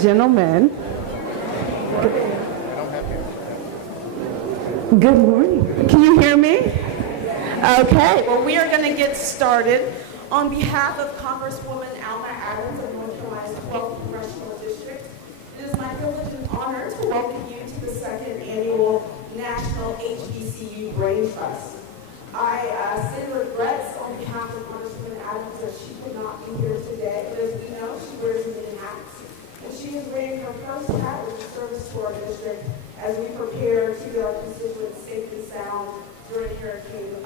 Gentlemen, good morning. Can you hear me? Okay, well, we are going to get started. On behalf of Congresswoman Alma Adams of North Carolina's 12th Congressional District, it is my privilege and honor to welcome you to the second annual National HBCU Braintrust. I send regrets on behalf of Congresswoman Adams that she could not be here today, but as we know, she wears many hats. And she is wearing her first hat as a service to our district as we prepare to get our constituents safe and sound during Hurricane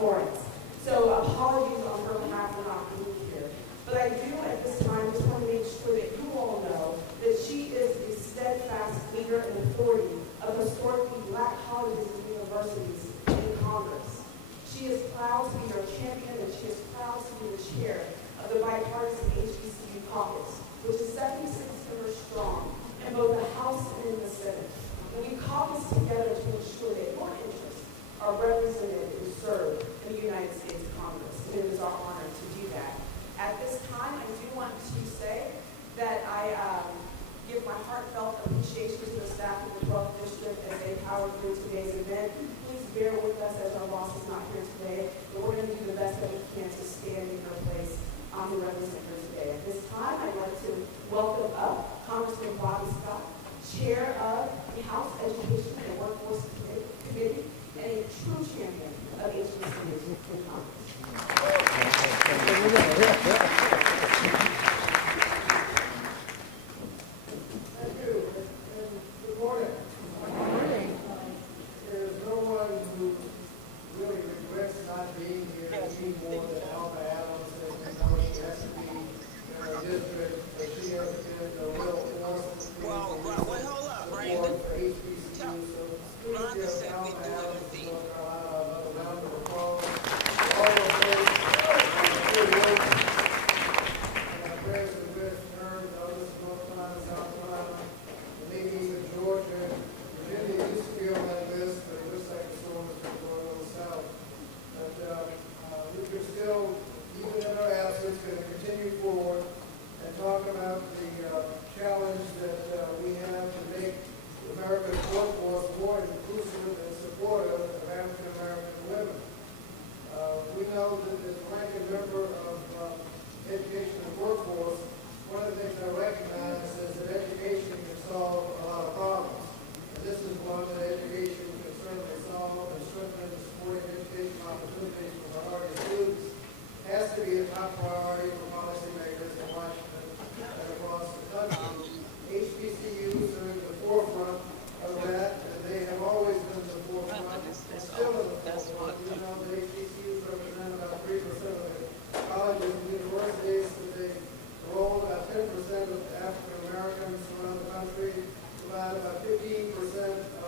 Florence. So apologies on her behalf for not being here. But I do at this time just want to make sure that you all know that she is the steadfast leader and authority of historically Black colleges and universities in Congress. She is proud to be your champion, and she is proud to be the chair of the bipartisan HBCU caucus, which is 76 members strong in both the House and in the Senate. And we caucus together to ensure that your interests are represented and served in the United States Congress. And it is our honor to do that. At this time, I do want to say that I give my heartfelt appreciation to the staff of the 12th District as they powered through today's event. Please bear with us as our boss is not here today, but we're going to do the best that we can to stand in your place to represent her today. At this time, I'd like to welcome up Congressman Bobby Scott, Chair of the House Education and Workforce Committee, and a true champion of HBCUs in Congress. Thank you, and good morning. Good morning. There's no one who really regrets not being here any more than Alma Adams, and you know she has to be in our district, but she has been a real force for HBCU. So please give Alma Adams of North Carolina another round of applause. All of those good work, and our prayers are with her, and others in North Carolina, South Carolina, and maybe even Georgia. Virginia used to be on that list, but it looks like the storm has been going a little south. But we could still, even in our absence, going to continue forward and talk about the challenge that we have to make America's workforce more inclusive and supportive of African American women. We know that as a ranking member of education and workforce, one of the things I recognize is that education can solve a lot of problems. And this is one that education can certainly solve, and strengthening and supporting education opportunities for minority students has to be a top priority for policymakers in Washington and across the country. HBCUs are in the forefront of that, and they have always been in the forefront, and still in the forefront. We know that HBCUs represent about 3% of the colleges and universities, that they enroll about 10% of African Americans around the country, provide about 15%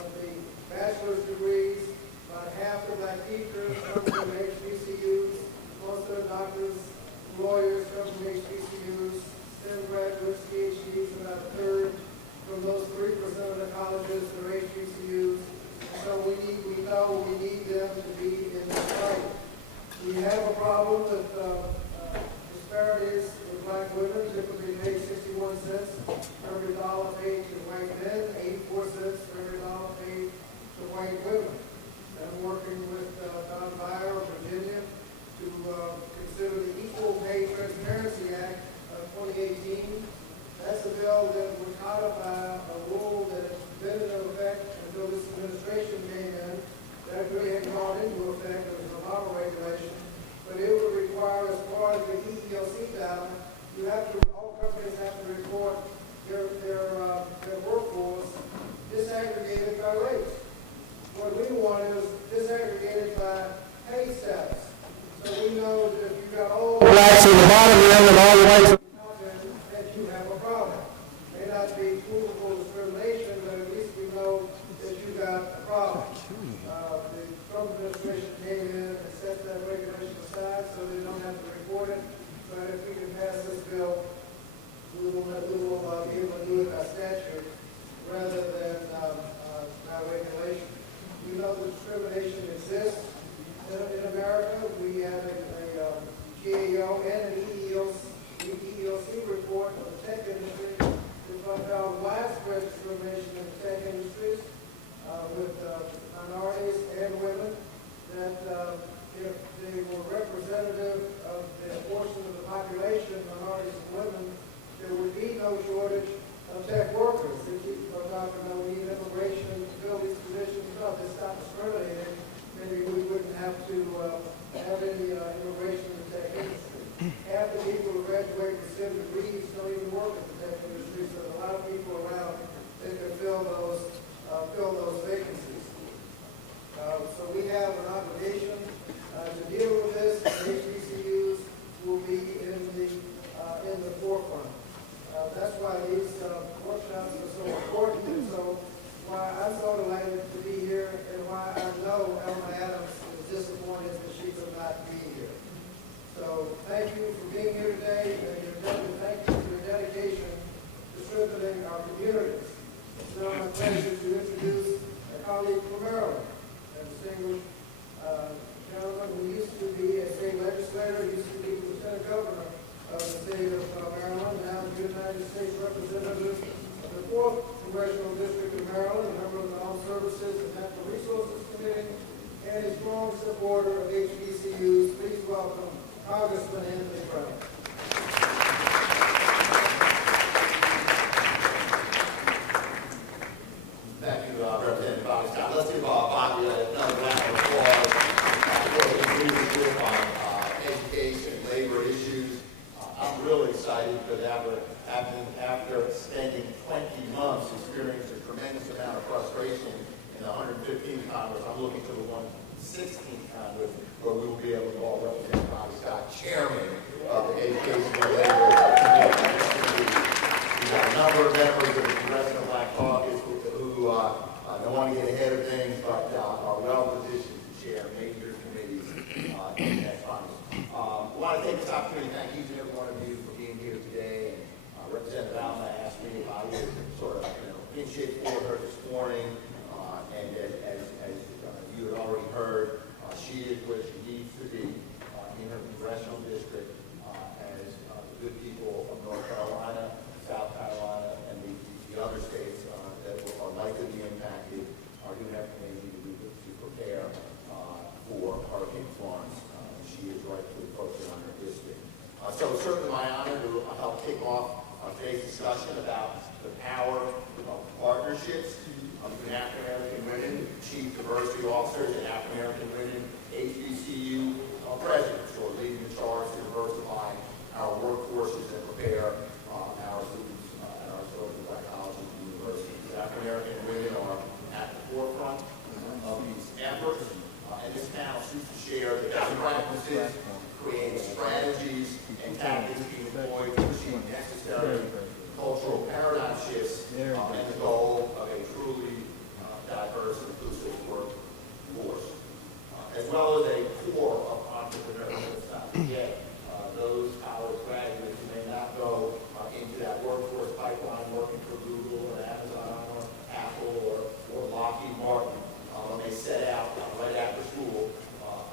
of the bachelor's degrees, about half the Black teachers come from HBCUs, most of the doctors, lawyers come from HBCUs, STEM graduates, PhDs, about a third from those 3% of the colleges that are HBCUs. So we know we need them to be in the fight. We have a problem with disparities with Black women, typically paid 61 cents for every dollar paid to white men, 84 cents for every dollar paid to white women. I'm working with Don Byer of Virginia to consider the Equal Pay Transparency Act of 2018. That's a bill that would codify a rule that has been in effect until this administration came in. That really had gone into effect. It was a model regulation. But it would require, as far as the EEOC data, all companies have to report their workforce disaggregated by race. What we want is disaggregated by pay status. So we know that if you've got all the blacks in the bottom end and all the whites at the top end, that you have a problem. It may not be provable discrimination, but at least we know that you got a problem. The Trump administration came in and set that regulation aside so they don't have to report it. But if we can pass this bill, we will tech workers. They keep talking about we need immigration to fill these positions. No, they stop discriminating. Maybe we wouldn't have to have any immigration in the tech industry. Half the people who graduate with 7 degrees don't even work in the tech industry, so there's a lot of people around that can fill those vacancies. So we have an obligation to deal with this. HBCUs will be in the forefront. That's why these workshops are so important, and so why I'm so delighted to be here, and why I know Elma Adams is disappointed that she could not be here. So thank you for being here today, and thank you for your dedication to strengthening our communities. It's now my pleasure to introduce a colleague from Maryland, a distinguished gentleman who used to be a state legislator, used to be lieutenant governor of the state of Maryland, now the United States representative of the 4th Congressional District of Maryland, a member of the Armed Services and Natural Resources Committee, and a strong supporter of HBCUs. Please welcome Congressman Anthony Brown. Thank you, Representative Bobby Scott. Let's give Bobby another round of applause for his leadership on education, labor issues. I'm really excited because after spending 20 months experiencing a tremendous amount of frustration in the 115th Congress, I'm looking to the 116th Congress where we will be able to call Representative Bobby Scott chairman of the Education and Labor Committee. We've got a number of members of the Congressional Black Caucus who don't want to get ahead of things, but are well positioned to chair major committees in that Congress. I want to take this opportunity to thank each and every one of you for being here today. And Representative Alma asked me if I would sort of initiate for her this morning, and as you had already heard, she is where she needs to be in her congressional district as the good people of North Carolina, South Carolina, and the other states that are likely to be impacted are doing everything they need to prepare for Hurricane Florence. She is rightfully focused on her district. So it's certainly my honor to help kick off today's discussion about the power of partnerships between African American women, chief diversity officers, and African American women, HBCU presidents who are leading the charge to diversify our workforces and prepare our students at our social black colleges and universities. African American women are at the forefront of these efforts, and this panel seeks to share the best practices, create strategies and tactics being employed to achieve necessary cultural paradigm shifts and the goal of a truly diverse and inclusive workforce, as well as a core of entrepreneurs. Let's not forget those college graduates who may not go into that workforce pipeline working for Google or Amazon or Apple or Lockheed Martin. When they set out right after school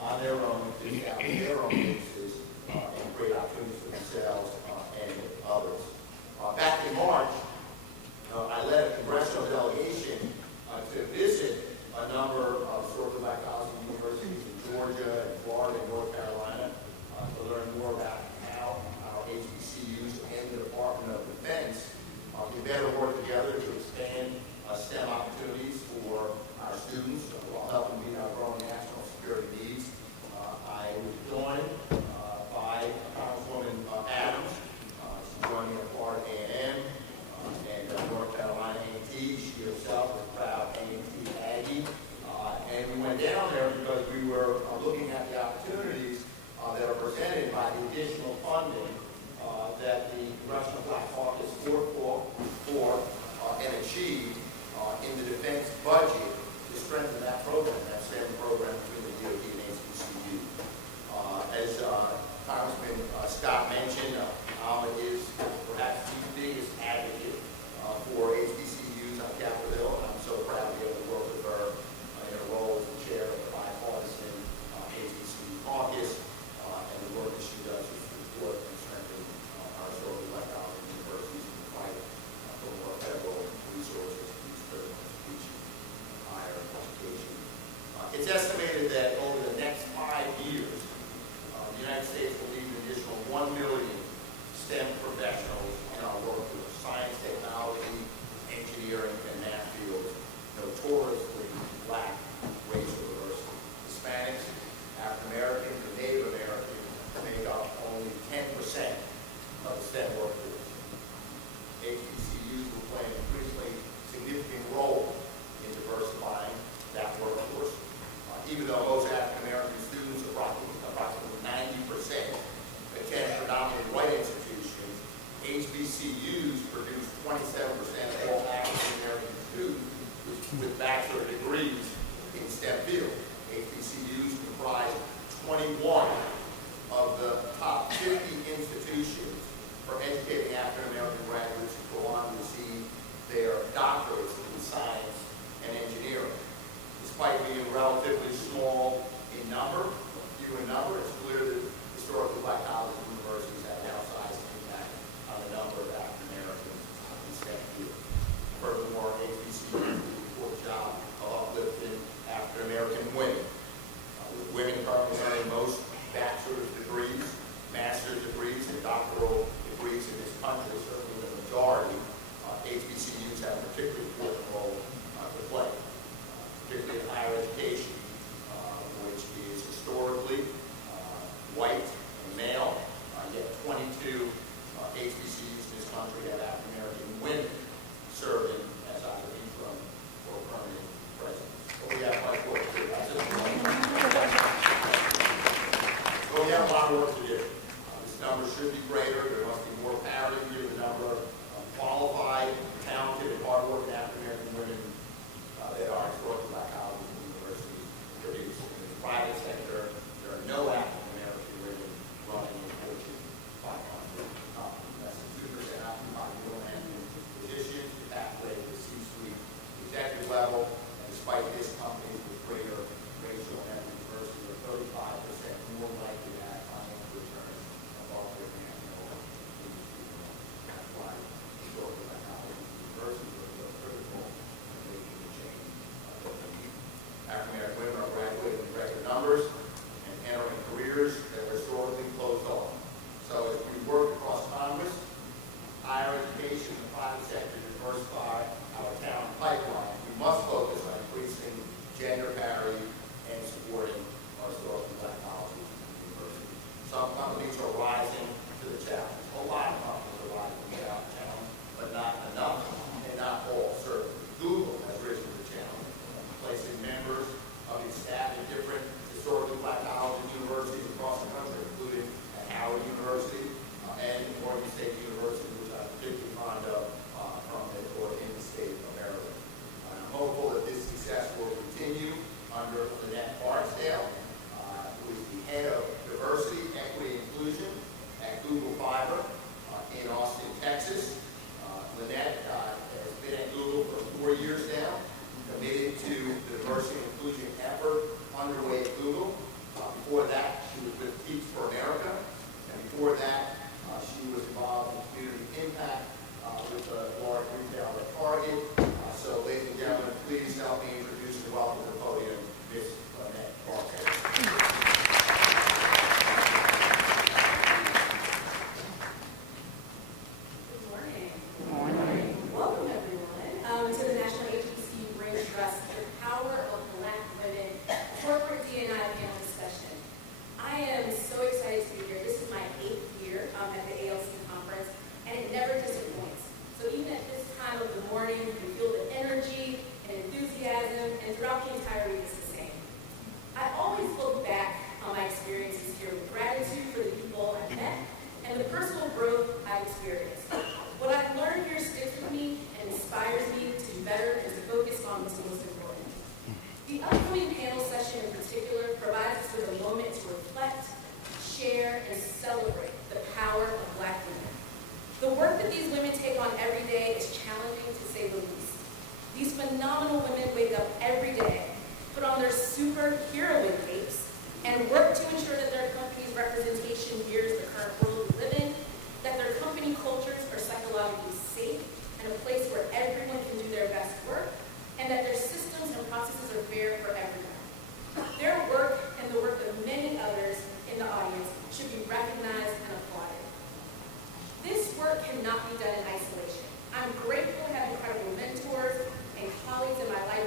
on their own, to out their own bases and create opportunities for themselves and others. Back in March, I led a congressional delegation to visit a number of historically black colleges and universities in Georgia and Florida and North Carolina to learn more about how our HBCUs and the Department of Defense can better work together to expand STEM opportunities for our students while helping meet our growing national security needs. I was joined by Congresswoman Adams. She joined me at Florida A&M and North Carolina A&T. She herself was a proud A&T Aggie. And we went down there because we were looking at the opportunities that are presented by the additional funding that the Congressional Black Caucus fought for and achieved in the with bachelor degrees in STEM fields. HBCUs comprise 21 of the top 50 institutions for educating African-American graduates who go on to receive their doctorates in science and engineering. Despite being relatively small in number, few in number, it's clear that historically black colleges and universities have an outsized impact on the number of African-Americans in STEM fields. Furthermore, HBCUs do a poor job of uplifting African-American women. With women currently earning most bachelor's degrees, master's degrees, and doctoral degrees in this country, certainly the majority, HBCUs have a particularly important role to play, particularly in higher education, which is historically white and male, yet 22 HBCUs in this country have African-American women serving as either interim or permanent presidents. So we have much work to do. That's just one. So we have a lot of work to do. This number should be greater. There must be more parity given the number of qualified, talented, and hardworking African-American women that are historically black colleges and universities produce. In the private sector, there are no African-American women running in Fortune 500 companies. Less than 2% occupy middle-management positions, the pathway to the C-suite executive level, and despite this, companies with greater racial and diversity are 35% more likely to have financial returns above their national industry. That's why historically black colleges and universities are so critical in making the change that they need. African-American women are graduating in record numbers and entering careers that were historically closed off. So as we work across Congress, higher education, and the private sector to diversify our talent pipeline, we must focus on increasing gender parity and supporting our historically black colleges and universities. Some companies are rising to the challenge. A lot of companies are rising to the challenge, but not enough and not all. Certainly, Google has risen to the challenge, placing members of its staff in different historically black colleges and universities across the country, including at Howard University and Morgan State University, which I'm particularly fond of in the state of Maryland. I'm hopeful that this success will continue under Lynette Barksdale, who is the head of diversity, equity, and inclusion at Google Fiber in Austin, Texas. Lynette has been at Google for 4 years now, committed to the diversity and inclusion effort underway at Google. Before that, she was with Teach for America, and before that, she was involved in community impact with a large retailer at Target. So, ladies and gentlemen, please help me introduce and welcome to the podium Ms. Lynette Barksdale. Good morning. Good morning. Welcome, everyone, to the National HBCU Braintrust, the Power of Black Women Corporate D&I panel discussion. I am so excited to be here. This is my 8th year at the ALC conference, and it never disappoints. So even at this time of the morning, you can feel the energy and enthusiasm, and throughout the entire week it's the same. I always look back on my experiences here with gratitude for the people I met and the personal growth I've experienced. What I've learned here sticks with me and inspires me to do better and to focus on what's most important. The upcoming panel session in particular provides us with a moment to reflect, share, and celebrate the power of Black women. The work that these women take on every day is challenging to say the least. These phenomenal women wake up every day, put on their superheroine capes, and work to ensure that their company's representation mirrors the current world we live in, that their company cultures are psychologically safe and a place where everyone can do their best work, and that their systems and processes are fair for everyone. Their work and the work of many others in the audience should be recognized and applauded. This work cannot be done in isolation. I'm grateful to have incredible mentors and colleagues in my life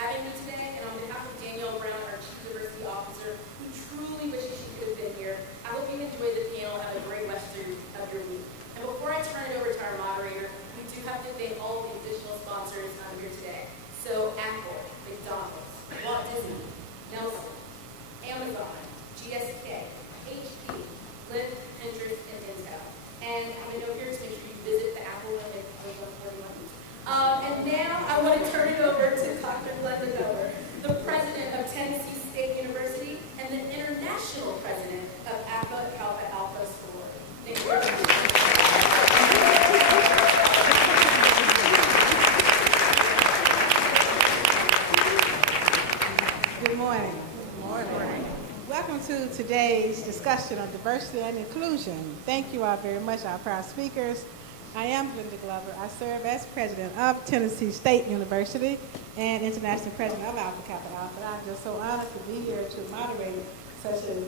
having me today, and on behalf of Danielle Brown, our Chief Diversity Officer, who truly wishes she could have been here, I hope you enjoyed the panel and have a great rest of your week. And before I turn it over to our moderator, we do have to thank all of the additional sponsors here today. So Apple, McDonald's, Walt Disney, Nelson, Amazon, GSK, HP, Lyft, Pinterest, and Intel. And I'm going to note here to make sure you visit the Apple one at 141. And now I want to turn it over to Dr. Glenda Dover, the president of Tennessee State University and the international president of Alpha Kappa Alpha sorority. Thank you very much. Good morning. Good morning. Welcome to today's discussion on diversity and inclusion. Thank you all very much, our proud speakers. I am Glenda Glover. I serve as president of Tennessee State University and international president of Alpha Kappa Alpha. I'm just so honored to be here to moderate such a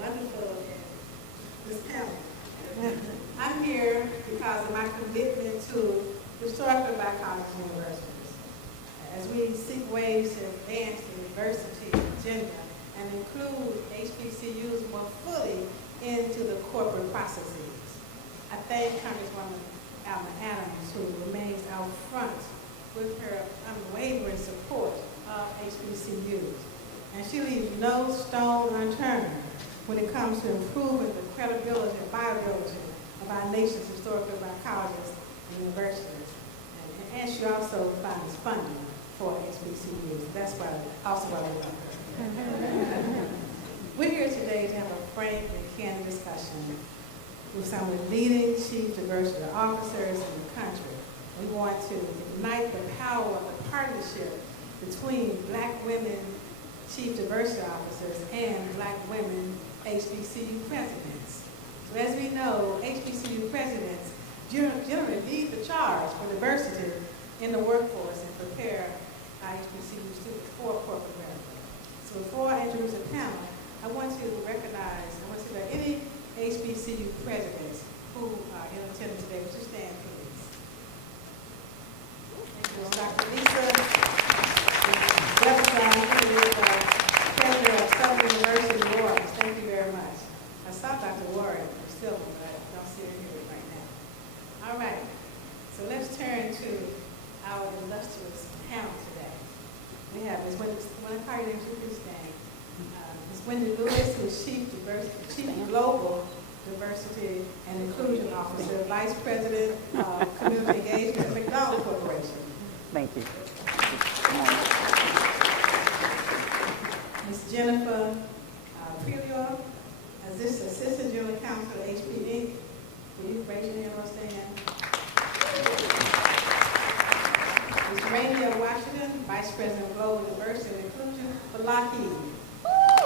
wonderful this panel. I'm here because of my commitment to historically Black colleges and universities, as we seek ways to advance the diversity agenda and include HBCUs more fully into the corporate processes. I thank Congresswoman Alma Adams, who remains out front with her unwavering support of HBCUs. And she leaves no stone unturned when it comes to improving the credibility and viability of our nation's historically Black colleges and universities. And she also finds funding for HBCUs. That's why I love her. We're here today to have a frank and candid discussion with some of the leading chief diversity officers in the country. We want to ignite the power of the partnership between Black women chief diversity officers and Black women HBCU presidents. So as we know, HBCU presidents generally lead the charge for diversity in the workforce and prepare our HBCU students for corporate America. So before I introduce the panel, I want to recognize, I want to see that any HBCU presidents who are in attendance today, would you stand, please? Thank you, Dr. Lisa Jefferson, who is president of Southern University, New Orleans. Thank you very much. I saw Dr. Warren still, but I don't see her here right now. All right, so let's turn to our illustrious panel today. We have Ms. Wendy, one of our names, please stand. Ms. Wendy Lewis, who is Chief Global Diversity and Inclusion Officer, Vice President of Community Engagement at McDonald's Corporation. Thank you. Ms. Jennifer Prelio, Assistant General Counsel at HP Inc. Will you raise your hand or stand? Ms. Rainier Washington, Vice President of Global Diversity and Inclusion for Lockheed.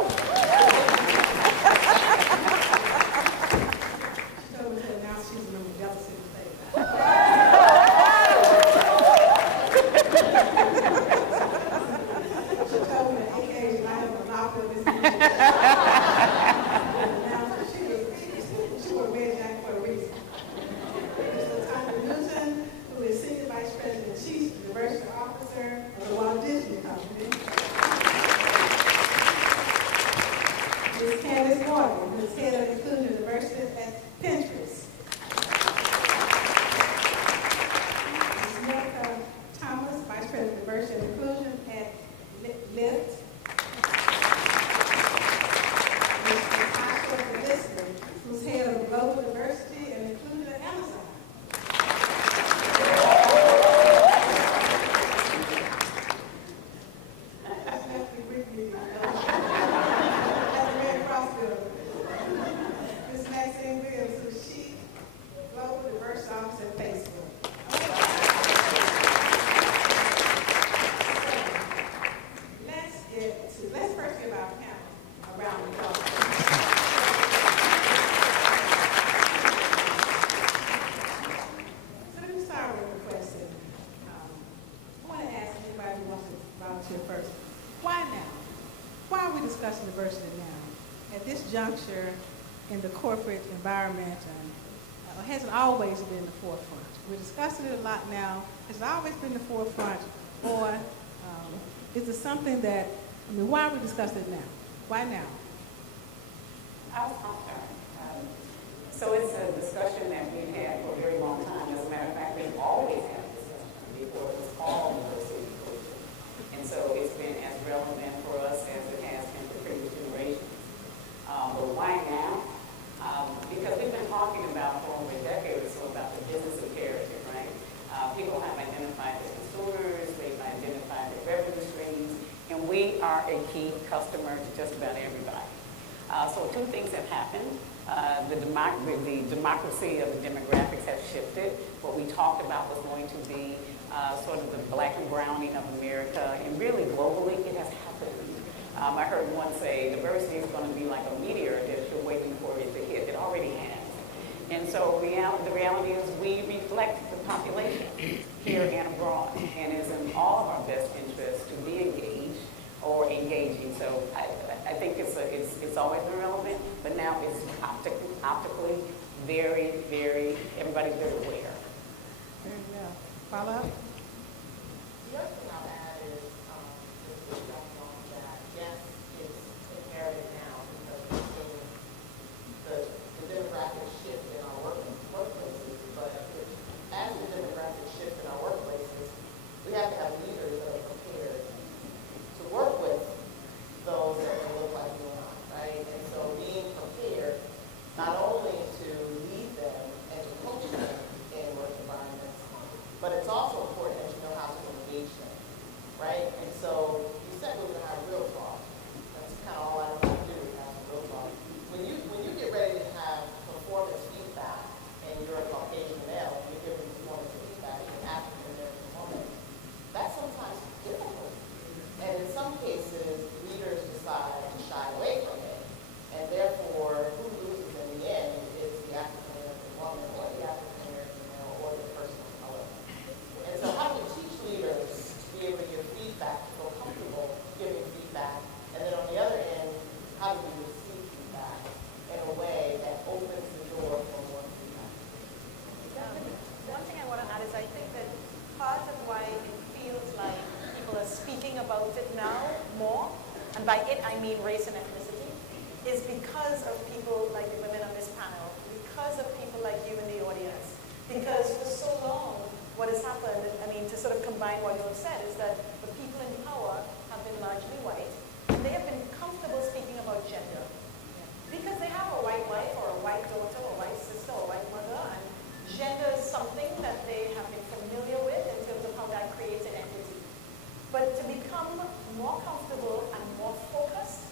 She told me to announce she's a member of Delta City State. She told me on occasion I have a monopoly of this meeting. She was red jack for a reason. Mr. Tanya Newton, who is Senior Vice President and Chief Diversity Officer of the Walt Disney Company. Ms. Candace Morgan, who is Head of Inclusion and Diversity at Pinterest. Ms. Monica Thomas, Vice President of Diversity and Inclusion at Lyft. Ms. Natasha Lister, who's Head of Global Diversity and Inclusion at Amazon. That's definitely bringing me Ms. Maxine Williams, who's Chief Global Diversity Officer at Facebook. Let's first give our panel a round of applause. So let me start with a question. I want to ask anybody who wants to volunteer first. Why now? Why are we discussing diversity now? At this juncture in the corporate environment, has it always been the forefront? We're discussing it a lot now. Has it always been the forefront, or Is it something that, why are we discussing it now? Why now? I'll start. So it's a discussion that we've had for a very long time. As a matter of fact, we've always had a discussion before it was called diversity inclusion. And so it's been as relevant for us as it has been for previous generations. But why now? Because we've been talking about for over a decade or so about the business of character, right? People have identified as consumers, they've identified as revenue streams, and we are a key customer to just about everybody. So two things have happened. The democracy of the demographics has shifted. What we talked about was going to be sort of the black and browning of America, and really globally it has happened. I heard one say diversity is going to be like a meteor that you're waiting for it to hit. It already has. And so the reality is we reflect the population here and abroad, and it's in all of our best interests to be engaged or engaging. So I think it's always been relevant, but now it's optically very, very, everybody's very aware. Very well. Follow up? The other thing I'll add is just reflecting on that, yes, it's imperative now because we're seeing the demographic shift in our workplaces, but as the demographic shift in our workplaces, we have to have leaders that are prepared to work with those that may look like you and I, right? And so being prepared not only to lead them and to coach them in work environments, but it's also important that you know how to engage them, right? And so you said we were going to have real talk. That's kind of all I know how to do is have real talk. When you get ready to have performance feedback and you're a Caucasian male, you're giving performance feedback, you're an African American woman, that's sometimes difficult. And in some cases, leaders decide to shy away from it. And therefore, who loses in the end is the African American woman or the African American male or the person of color. And so how do we teach leaders to be able to give feedback, to feel comfortable giving feedback? And then on the other end, how do we receive feedback in a way that opens the door for more feedback? One thing I want to add is I think that part of why it feels like people are speaking about it now more, and by it I mean race and ethnicity, is because of people like the women on this panel, because of people like you in the audience. Because for so long, what has happened, to sort of combine what you have said, is that the people in power have been largely white, and they have been comfortable speaking about gender. Because they have a white wife or a white daughter or a white sister or a white mother, and gender is something that they have been familiar with in terms of how that creates an entity. But to become more comfortable and more focused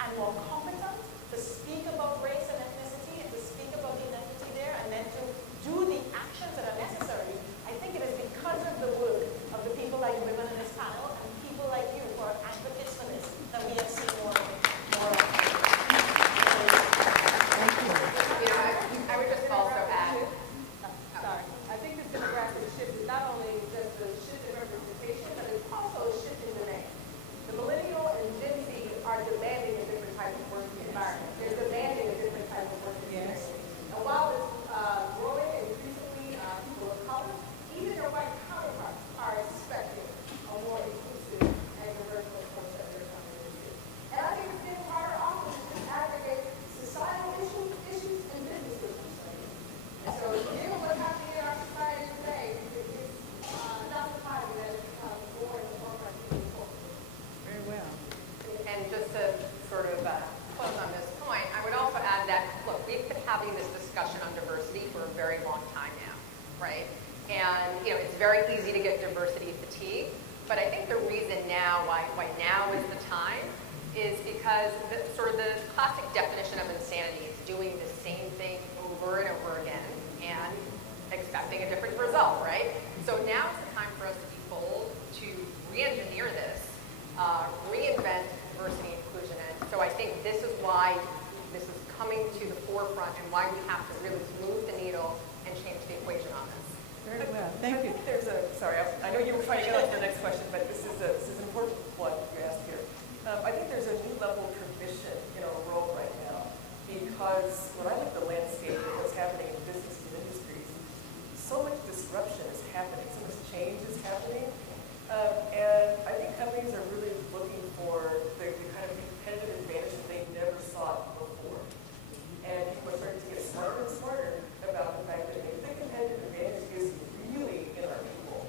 and more competent to speak about race and ethnicity and to speak about the identity there and then to do the actions that are necessary, I think it is because of the work of the people like women in this panel and people like you who are advocates for this that we have seen more of. I would just also add. Sorry. I think this demographic shift is not only just a shift in representation, but it's also a shift in demand. The millennial and Gen Z are demanding a different type of work environment. They're demanding a different type of work experience. And while it's growing and increasingly people of color, even their white counterparts are expecting a more inclusive and diverse workforce that they're coming into. And I think it's getting harder often to just aggregate societal issues and business issues. And so given what's happening in our society today, it's not surprising that it's become more and more important. Very well. And just to sort of close on this point, I would also add that, look, we've been having this discussion on diversity for a very long time now, right? And, it's very easy to get diversity fatigue, but I think the reason now, why now is the time, is because the classic definition of insanity is doing the same thing over and over again and expecting a different result, right? So now is the time for us to be bold, to re-engineer this, reinvent diversity and inclusion. And so I think this is why this is coming to the forefront and why we have to really move the needle and change the equation on this. Very well. Thank you. I know you were trying to get on to the next question, but this is an important one you asked here. I think there's a new level of tradition in our world right now because when I look at the landscape of what's happening in businesses and industries, so much disruption is happening, so much change is happening, and I think companies are really looking for the kind of competitive advantage that they never sought before. And people are starting to get smarter and smarter about the fact that maybe the competitive advantage is really in our people.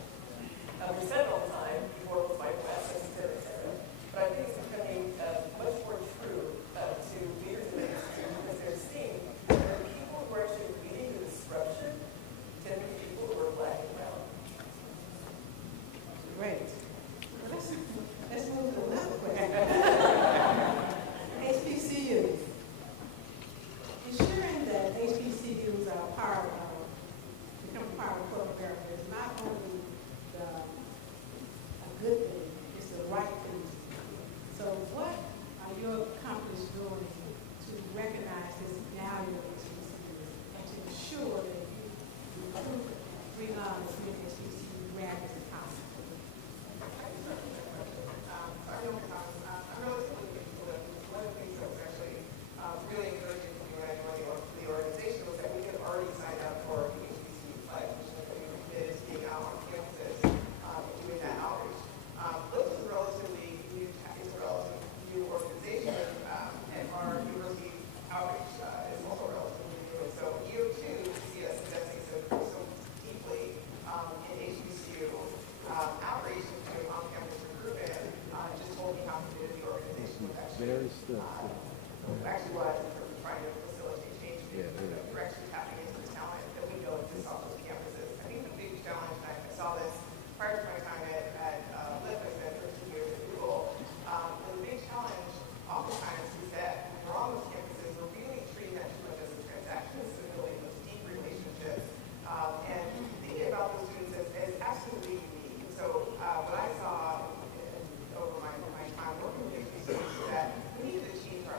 We said it all the time, people are with my assets, et cetera, et cetera. But I think it's becoming much more true to leaders in the industry because they're seeing that the people who are actually leading the disruption tend to be people who are black and brown. Great. Well, let's move to another question. HBCUs. Ensuring that HBCUs are become part of corporate America is not only a good thing, it's the right thing. So what are your companies doing to recognize this value of HBCUs and to ensure that you bring on as many HBCU graduates as possible? I'm relatively new to one of the things that was actually really encouraging for me when I joined the organization was that we had already signed up for the HBCU pledge, which meant that we were committed to being out on campuses and doing that outreach. This is a relatively new organization, and our university outreach is also relatively new. And so you too see us investing so deeply in HBCU outreach and doing on-campus recruitment. Just told me how committed the organization was actually was in terms of trying to facilitate change. We're actually tapping into the talent that we know exists on those campuses. I think the big challenge, and I saw this prior to my time at Lyft, I spent 13 years at Google, and the big challenge oftentimes is that when we're on those campuses, we're really treating that too much as a transaction instead of building those deep relationships. And thinking about those students as absolutely unique. And so what I saw over my time working with HBCUs is that we needed to change our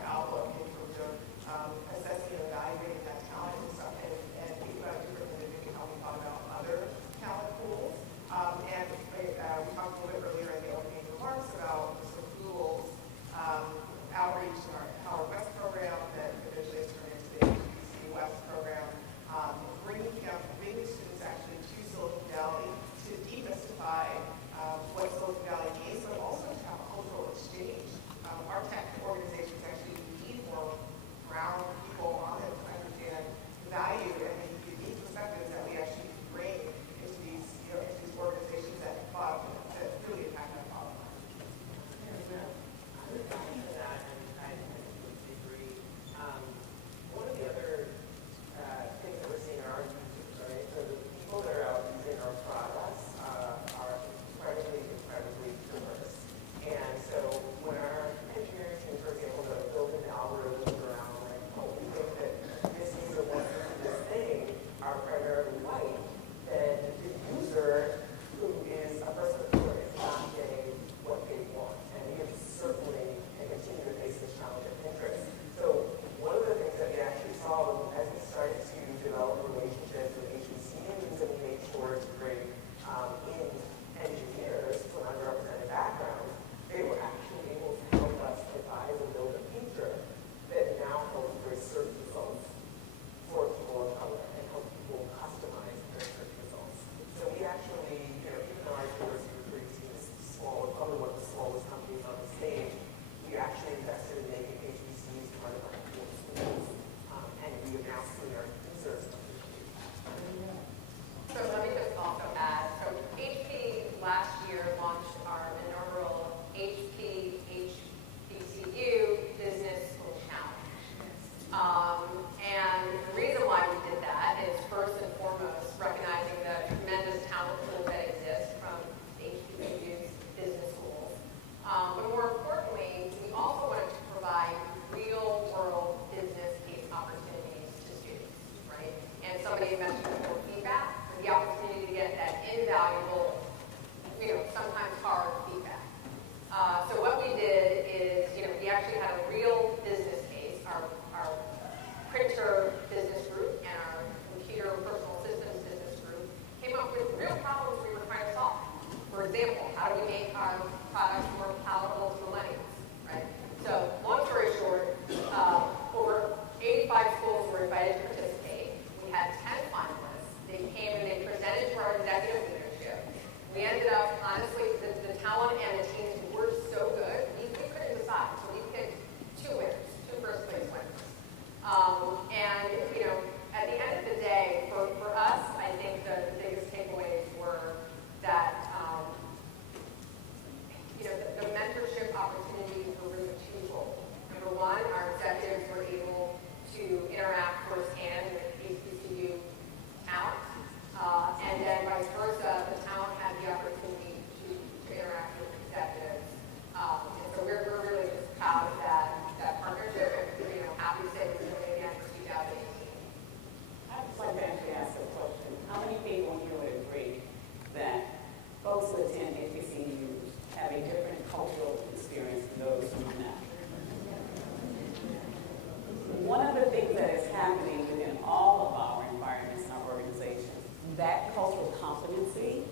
fluency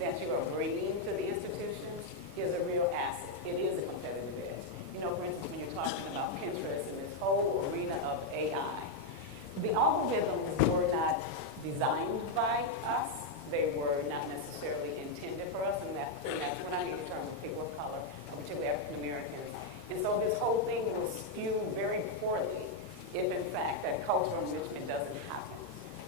that you are bringing to the institution is a real asset. It is a competitive edge. You know, for instance, when you're talking about Pinterest and this whole arena of AI, the algorithms were not designed by us. They were not necessarily intended for us, and that's when I use the term people of color, particularly African Americans. And so this whole thing will skew very poorly if, in fact, that cultural enrichment doesn't happen.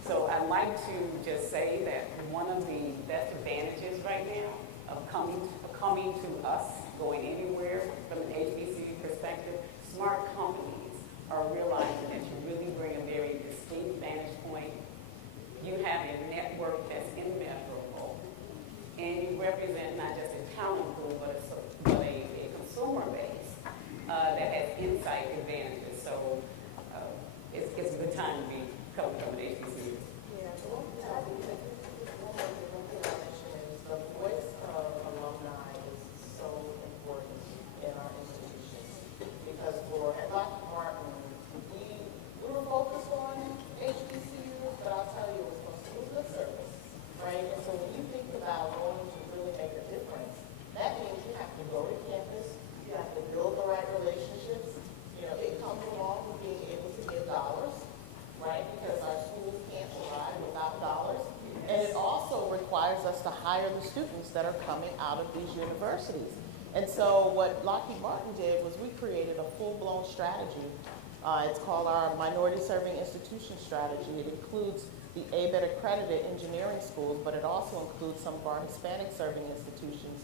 So I'd like to just say that one of the best advantages right now of coming to us, going anywhere from an HBCU perspective, smart companies are realizing that you really bring a very distinct vantage point. You have a network that's immeasurable, and you represent not just a talent pool, but a consumer base that has insight advantages. So it's a good time to be coming from an HBCU. Yeah, one thing I mention is the voice of alumni is so important in our institutions. Because at Lockheed Martin, we were focused on HBCUs, but I'll tell you, it was good service, right? And so when you think about going to really make a difference, that means you have to go to campus, you have to build the right relationships. You know, it comes along with being able to give dollars, right? Because our schools can't survive without dollars. And it also requires us to hire the students that are coming out of these universities. And so what Lockheed Martin did was we created a full-blown strategy. It's called our Minority Serving Institution Strategy. It includes the ABET accredited engineering schools, but it also includes some of our Hispanic serving institutions.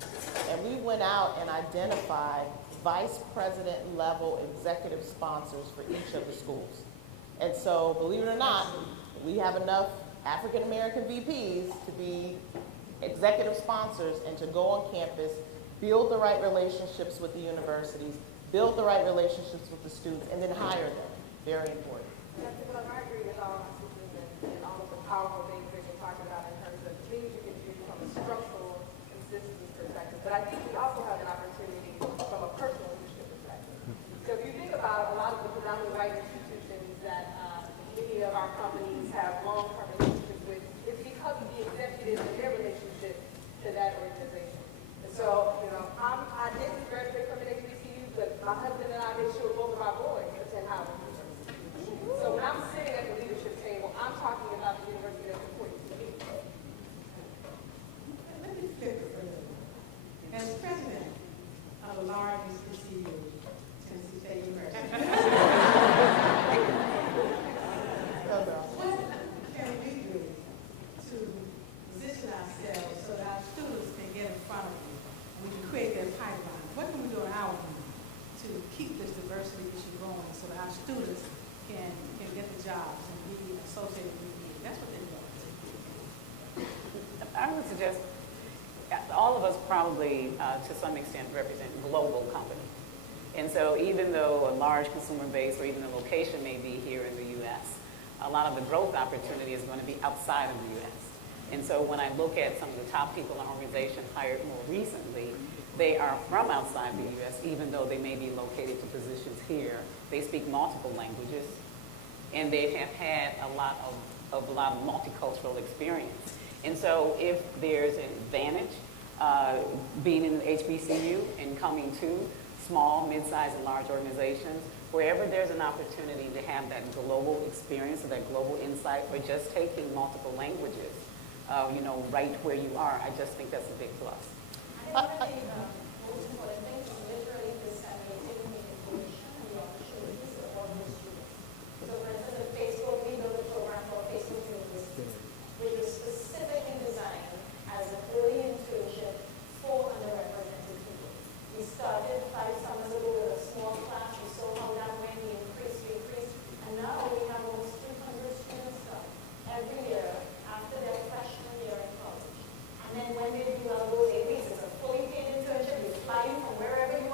And we went out and identified vice president level executive sponsors for each of the schools. And so, believe it or not, we have enough African American VPs to be executive sponsors and to go on campus, build the right relationships with the universities, build the right relationships with the students, and then hire them. Very important. Dr. Glover, I agree with all my sisters and all of the powerful things that you're talking about in terms of things you can do from a structural consistency perspective. But I think we also have an opportunity from a personal leadership perspective. So if you think about a lot of the predominantly white institutions that many of our companies have long-term relationships with, it's because of the executives and their relationship to that organization. And so, you know, I didn't graduate from an HBCU, but my husband and I made sure both of our boys attend Howard University. So when I'm sitting at the leadership table, I'm talking about the university that's important to me. Let me flip it a little. As president of a large HBCU, Tennessee State University, what can we do to position ourselves so that our students can get in front of you and we can create their pipeline? What can we do on our end to keep this diversity issue going so that our students can get the jobs and be associated with you? That's what they're doing. I would suggest all of us probably, to some extent, represent global companies. And so even though a large consumer base or even the location may be here in the U.S., a lot of the growth opportunity is going to be outside of the U.S. And so when I look at some of the top people in our organization hired more recently, they are from outside the U.S., even though they may be located to positions here. They speak multiple languages, and they have had a lot of multicultural experience. And so if there's an advantage being in the HBCU and coming to small, mid-sized, and large organizations, wherever there's an opportunity to have that global experience or that global insight, or just taking multiple languages, right where you are, I just think that's a big plus. I think one of the most important things is literally disseminating the information and the opportunities of all the students. So for instance, at Facebook, we built a program called Facebook Universities, which was specifically designed as an early internship for underrepresented people. We started 5 summers ago with a small class. We saw how that went. We increased, and now we have almost 200 students come every year after their freshman year in college. And then when they do all those 8 weeks, it's a fully paid internship. You fly in from wherever you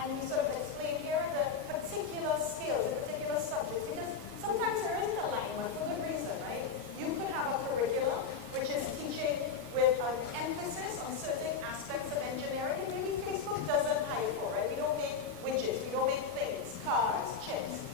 and we sort of explain here are the particular skills, the particular subjects, because sometimes there isn't alignment for good reason, right? You could have a curriculum which is teaching with an emphasis on certain aspects of engineering, and maybe Facebook doesn't hire for, right? We don't make widgets, we don't make things, cars, chips.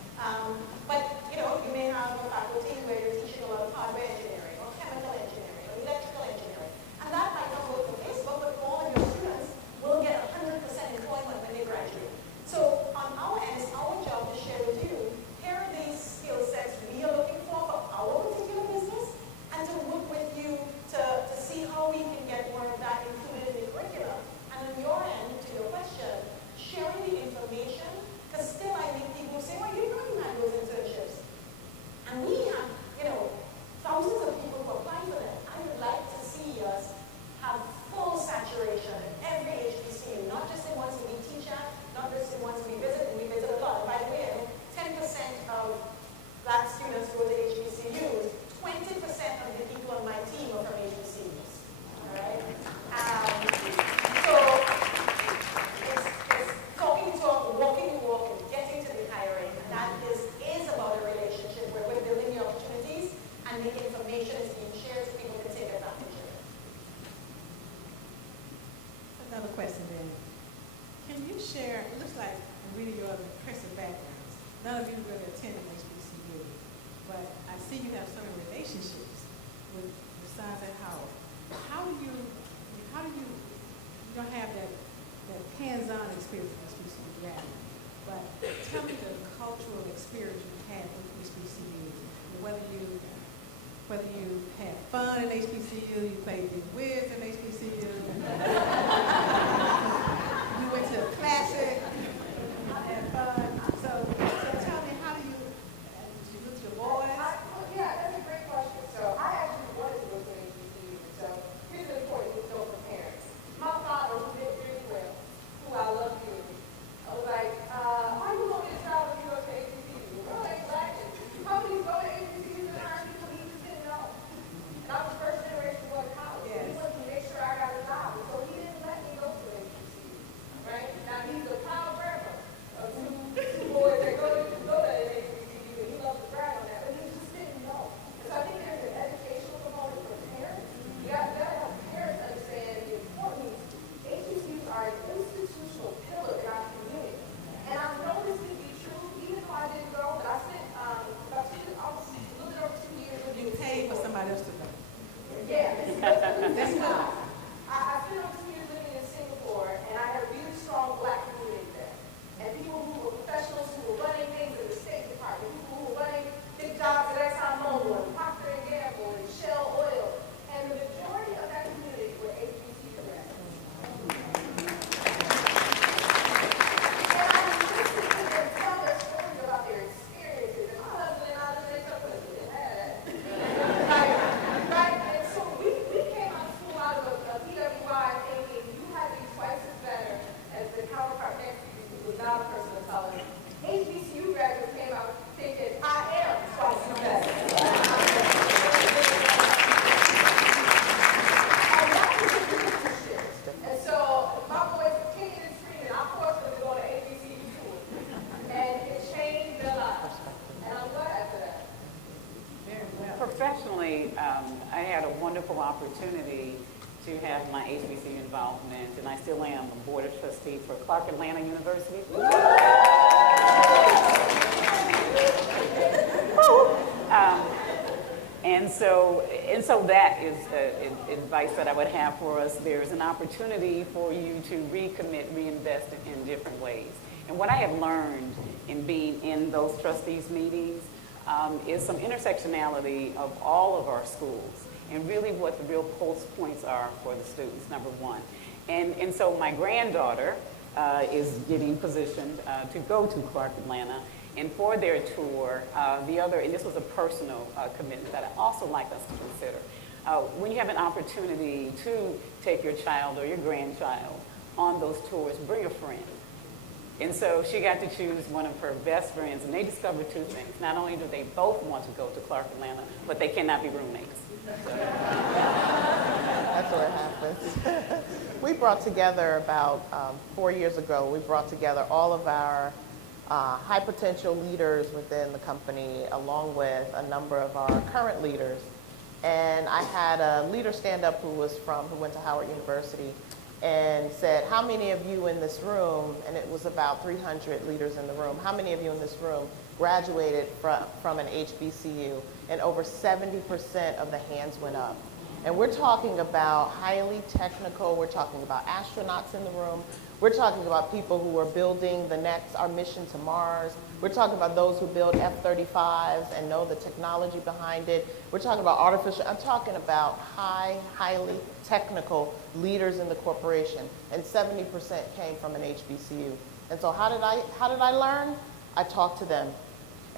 But you may have a faculty where you're teaching a lot of hardware engineering or chemical engineering or electrical engineering. And that might not work for Facebook, but all of your students will get 100% employment when they graduate. So on our end, it's our job to share with you, here are these skill sets we are looking for our particular business, and to work with you to see how we can get more of that included in the curriculum. And on your end, to your question, sharing the information, because still I meet people who say, well, you know you had those internships. And we have, thousands of people who apply for them. I would like to see us have full saturation in every HBCU, not just in ones that we teach at, not just in ones we visit, and we visit a lot. By the way, 10% of Black students go to HBCUs, 20% of the people on my team are from HBCUs. All right? So it's talking the talk, walking the walk, and getting to the hiring. And that is about a relationship where we're building the opportunities and the information is being shared so people can take advantage of it. Another question then. Can you share, it looks like I'm reading your impressive backgrounds. None of you really attended HBCU, but I see you have some relationships with the sons at Howard. How do you don't have that hands-on experience with HBCU graduate, but tell me the cultural experience you had with HBCU, whether you had fun in HBCU, you played Big Wiz in HBCU, you went to a classic, had fun. So tell me, how do you look to the boys? Yeah, that's a great question. So I actually wanted to go to an HBCU. So here's the important thing to know for parents. My father, who did really well, who I love dearly, I was like, why you want me to travel if you go to HBCU? We're like Black. Companies go to HBCUs and hire people he just didn't know. And I was first generation to go to college. Yes. He wanted to make sure I got a job. So he didn't let me go to an HBCU. Right? Now he's a proud grandpa of two boys that go to that HBCU, and he loves to brag on that, but he just didn't know. And so I think there's an educational component for parents. You got to help parents understand the importance. HBCUs are an institutional pillar in our community. And I've known this to be true, even though I didn't go, but I spent about almost a little bit over 2 years living You in paid for Singapore. somebody else to go. Yeah, That's good. I spent over 2 years living in Singapore, and I had a really strong Black community there. And people who were professionals, who were running things in the State Department, people who were running big jobs at ExxonMobil, and Procter & Gamble, and Shell Oil. And the majority of that community were HBCU graduates. And I was listening to them tell their stories about their experiences. And my husband and I just make up with it. Right? And so we came out of school out of a PWI thinking you had to be twice as better as the counterpart next to you who was not a person of color. HBCU graduates came out thinking I am twice as better. And that was a beautiful shift. And so my boys were kicking and screaming. I forced them to go to HBCU school. And it changed their lives. And I'm glad for that. Very well. Professionally, I had a wonderful opportunity to have my HBCU involvement, and I still am a board of trustee for Clark Atlanta University. And so that is advice that I would have for us. There's an opportunity for you to recommit, reinvest in different ways. And what I have learned in being in those trustees meetings is some intersectionality of all of our schools and really what the real pulse points are for the students, number one. And so my granddaughter is getting positioned to go to Clark Atlanta. And for their tour, and this was a personal commitment that I also like us to consider. When you have an opportunity to take your child or your grandchild on those tours, bring a friend. And so she got to choose one of her best friends, and they discovered two things. Not only do they both want to go to Clark Atlanta, but they cannot be roommates. That's what happens. We brought together about 4 years ago, we brought together all of our high potential leaders within the company, along with a number of our current leaders. And I had a leader stand up who went to Howard University and said, how many of you in this room, and it was about 300 leaders in the room, how many of you in this room graduated from an HBCU? And over 70% of the hands went up. And we're talking about highly technical, we're talking about astronauts in the room, we're talking about people who are building our mission to Mars, we're talking about those who build F-35s and know the technology behind it, we're talking about I'm talking about highly technical leaders in the corporation, and 70% came from an HBCU. And so how did I learn? I talked to them.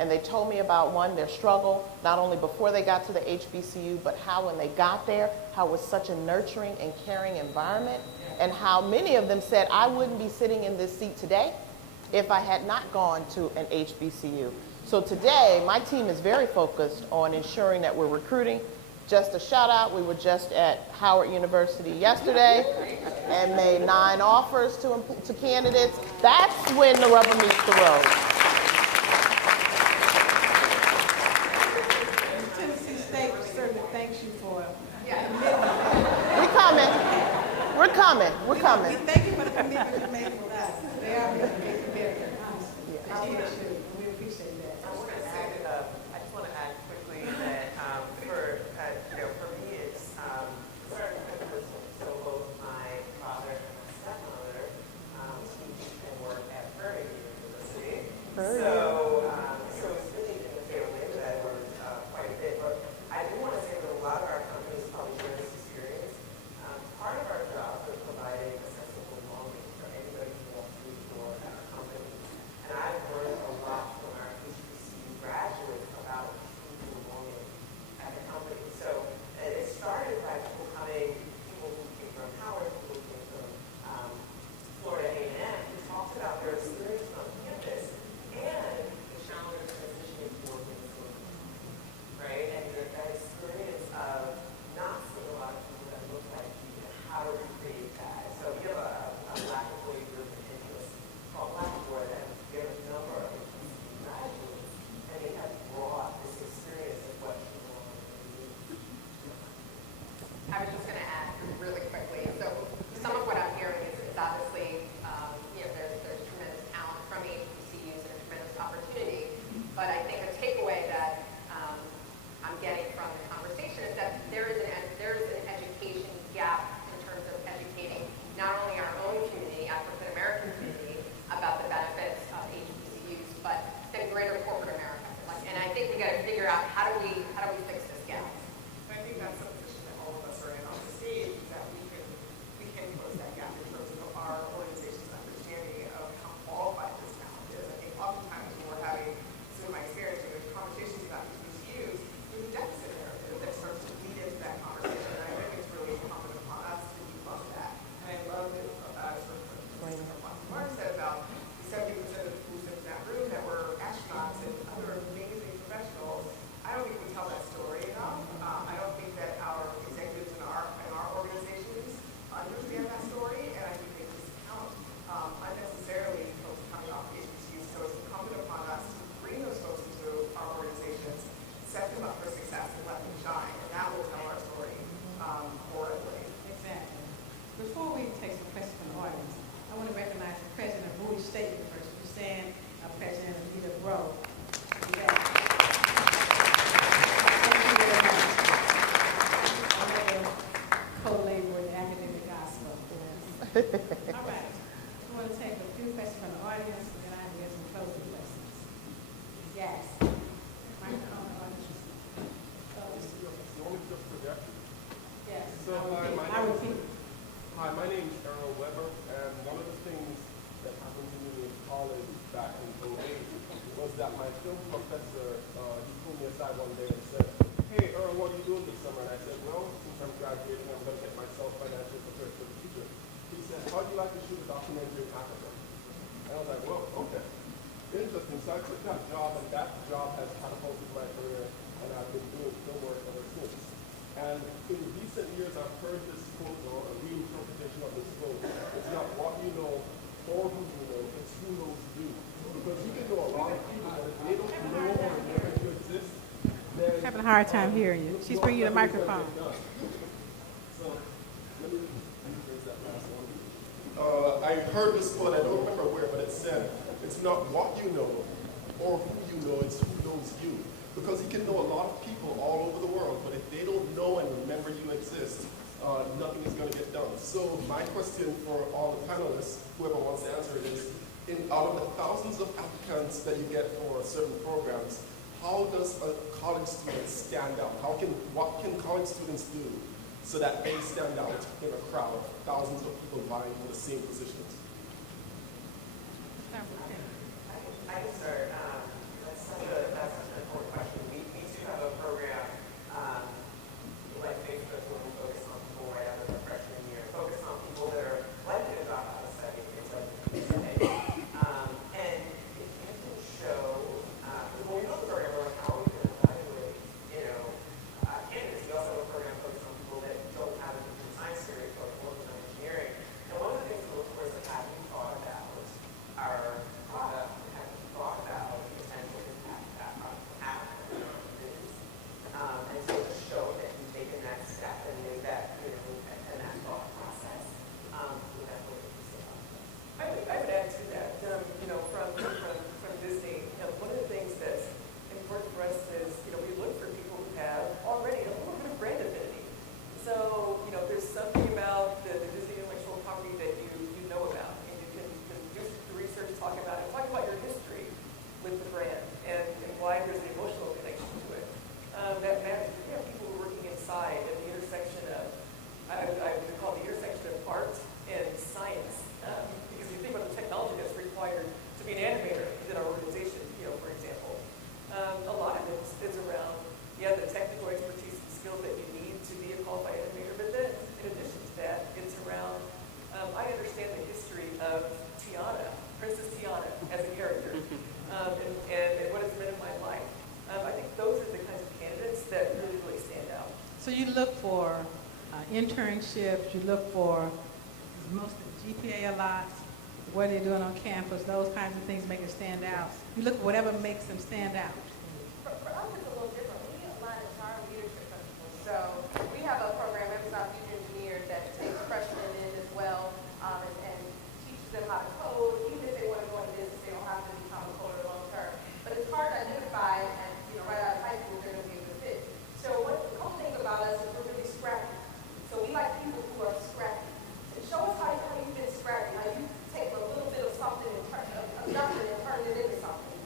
And they told me about, their struggle, not only before they got to the HBCU, but how when they got there, how it was such a nurturing and caring environment, and how many of them said, I wouldn't be sitting in this seat today if I had not gone to an HBCU. So today, my team is very focused on ensuring that we're recruiting. Just a shout out, we were just at Howard University yesterday and made 9 offers to candidates. That's when the rubber meets the road. Thanks you for We're coming. Thank you for the commitment you made with us. They are very committed. We appreciate that. I just want to add quickly that for me it's very personal. So both my father and my stepmother teach and work at Prairie University. So it's really in the family that we're quite a bit. But I do want to say that a lot of our companies probably share this experience. Part of our job is providing a sense of belonging for anybody who walks through the door at our company. And I've learned a lot from our HBCU graduates about belonging at the company. So it started by people who came from Howard, people who came from Florida A&M, who talked about their experience on campus and the challenge of transitioning to working in Silicon Valley, right? And that experience of not seeing a lot of people that look like you, and how do we create that? So we have a Black employee group in interest called Blackboard, and we have a number of HBCU graduates, and they have brought this experience of what people want to do. I was just going to add really quickly. So some of what I'm hearing is obviously, there's tremendous talent from HBCUs and a tremendous opportunity. But I think a takeaway that I'm getting from the conversation is that there is an education gap in terms of educating not only our own community, African American community, about the benefits of HBCUs, but the greater corporate America. And I think we got to figure out how do we fix this gap. I think that's a position that all of us are in on the stage, that we can close that gap in terms of our organization's understanding of how qualified this talent is. I think oftentimes when we're having, this is my experience, when there's conversations about HBCUs, there's a deficit narrative that starts to lead into that conversation. And I think it's really incumbent upon us to debunk that. And I love it about what Mark said about the 70% of the people in that room that were astronauts and other amazing professionals. I don't think we tell that story enough. I don't think that our executives in our organizations understand that story, and I think they discount unnecessarily folks coming off HBCUs. So it's incumbent upon us to bring those folks into our organizations, set them up for success, and let them shine, and that will tell our story more readily. Exactly. Before we take some questions from the audience, I want to recognize the president of Bowie State University, Suzanne, President Anita Grow. Co-labor in the academic gospel. All right. I want to take a few questions from the audience, and then I have to get some closing questions. Yes. Microphone, audience. You want me to just project? Yes. So, I repeat. Hi, my name is Earl Weber, and one of the things that happened to me in college back in 2008 was that my film professor, he pulled me aside one day and said, hey, Earl, what are you doing this summer? And I said, well, since I'm graduating, I'm going to get myself financially prepared for the future. He said, how do you like to shoot a documentary in Africa? And I was like, well, okay. Interesting. So I took that job, and that job has catapulted my career, and I've been doing film work ever since. And in recent years, I've heard this hard time hearing you. She's bringing you the microphone. So, let me rephrase that last one. I heard this quote, I don't remember where, but it said, it's not what you know or who you know, it's who knows you. Because you can know a lot of people all over the world, but if they don't know and remember you exist, nothing is going to get done. So my question for all the panelists, whoever wants to answer it, is, out of the thousands of applicants that you get for certain programs, how does a college student stand out? What can college students do so that they stand out in a crowd of thousands of people vying for the same positions? I can start. That's such an important question. We do have a program, like Braintrust, where we focus on people right out of their freshman year, focus on people that are likely to drop out of study, things like and if you can show, when we build the program, we're like, how are we going to evaluate, candidates? We also have a program focused on people that don't have a computer science degree or electrical engineering. And one of the things we look for is, like, have you thought about our product? Have you thought about the potential impact that product will have on your business? And so to show that you've taken that step and made that, and that thought process, we're definitely interested in that. I would add to that, from visiting, one of the things that's important for us is, we look for people who have already a little bit of brand affinity. So, there's something about the Disney intellectual property that you know about, and you can do the research, talk about your history with the brand and why there's an emotional connection to it. That matters. We have people who are working inside at the intersection of, I would call it the intersection of art and science. Because if you think about the technology that's required to be an animator within our organization, for example, a lot of it is around, the technical expertise and skills that you need to be a qualified animator, but then in addition to that, it's around, I understand the history of Tiana, Princess Tiana as a character, and what it's meant in my life. I think those are the kinds of candidates that really, really stand out. So you look for internships, you look for most of the GPA a lot, what they're doing on campus, those kinds of things make it stand out. You look for whatever makes them stand out. For us, it's a little different. We align as our leadership principles. So we have a program, Amazon Future Engineers, that takes freshmen in as well and teaches them how to code. Even if they want to go into business, they don't have to become a coder long term. But it's hard to identify, and right out of high school, they're going to be a good fit. So what the cool thing about us is we're really scrappy. So we like people who are scrappy. And show us how you've been scrappy, how you take a little bit of something and nothing and turn it into something.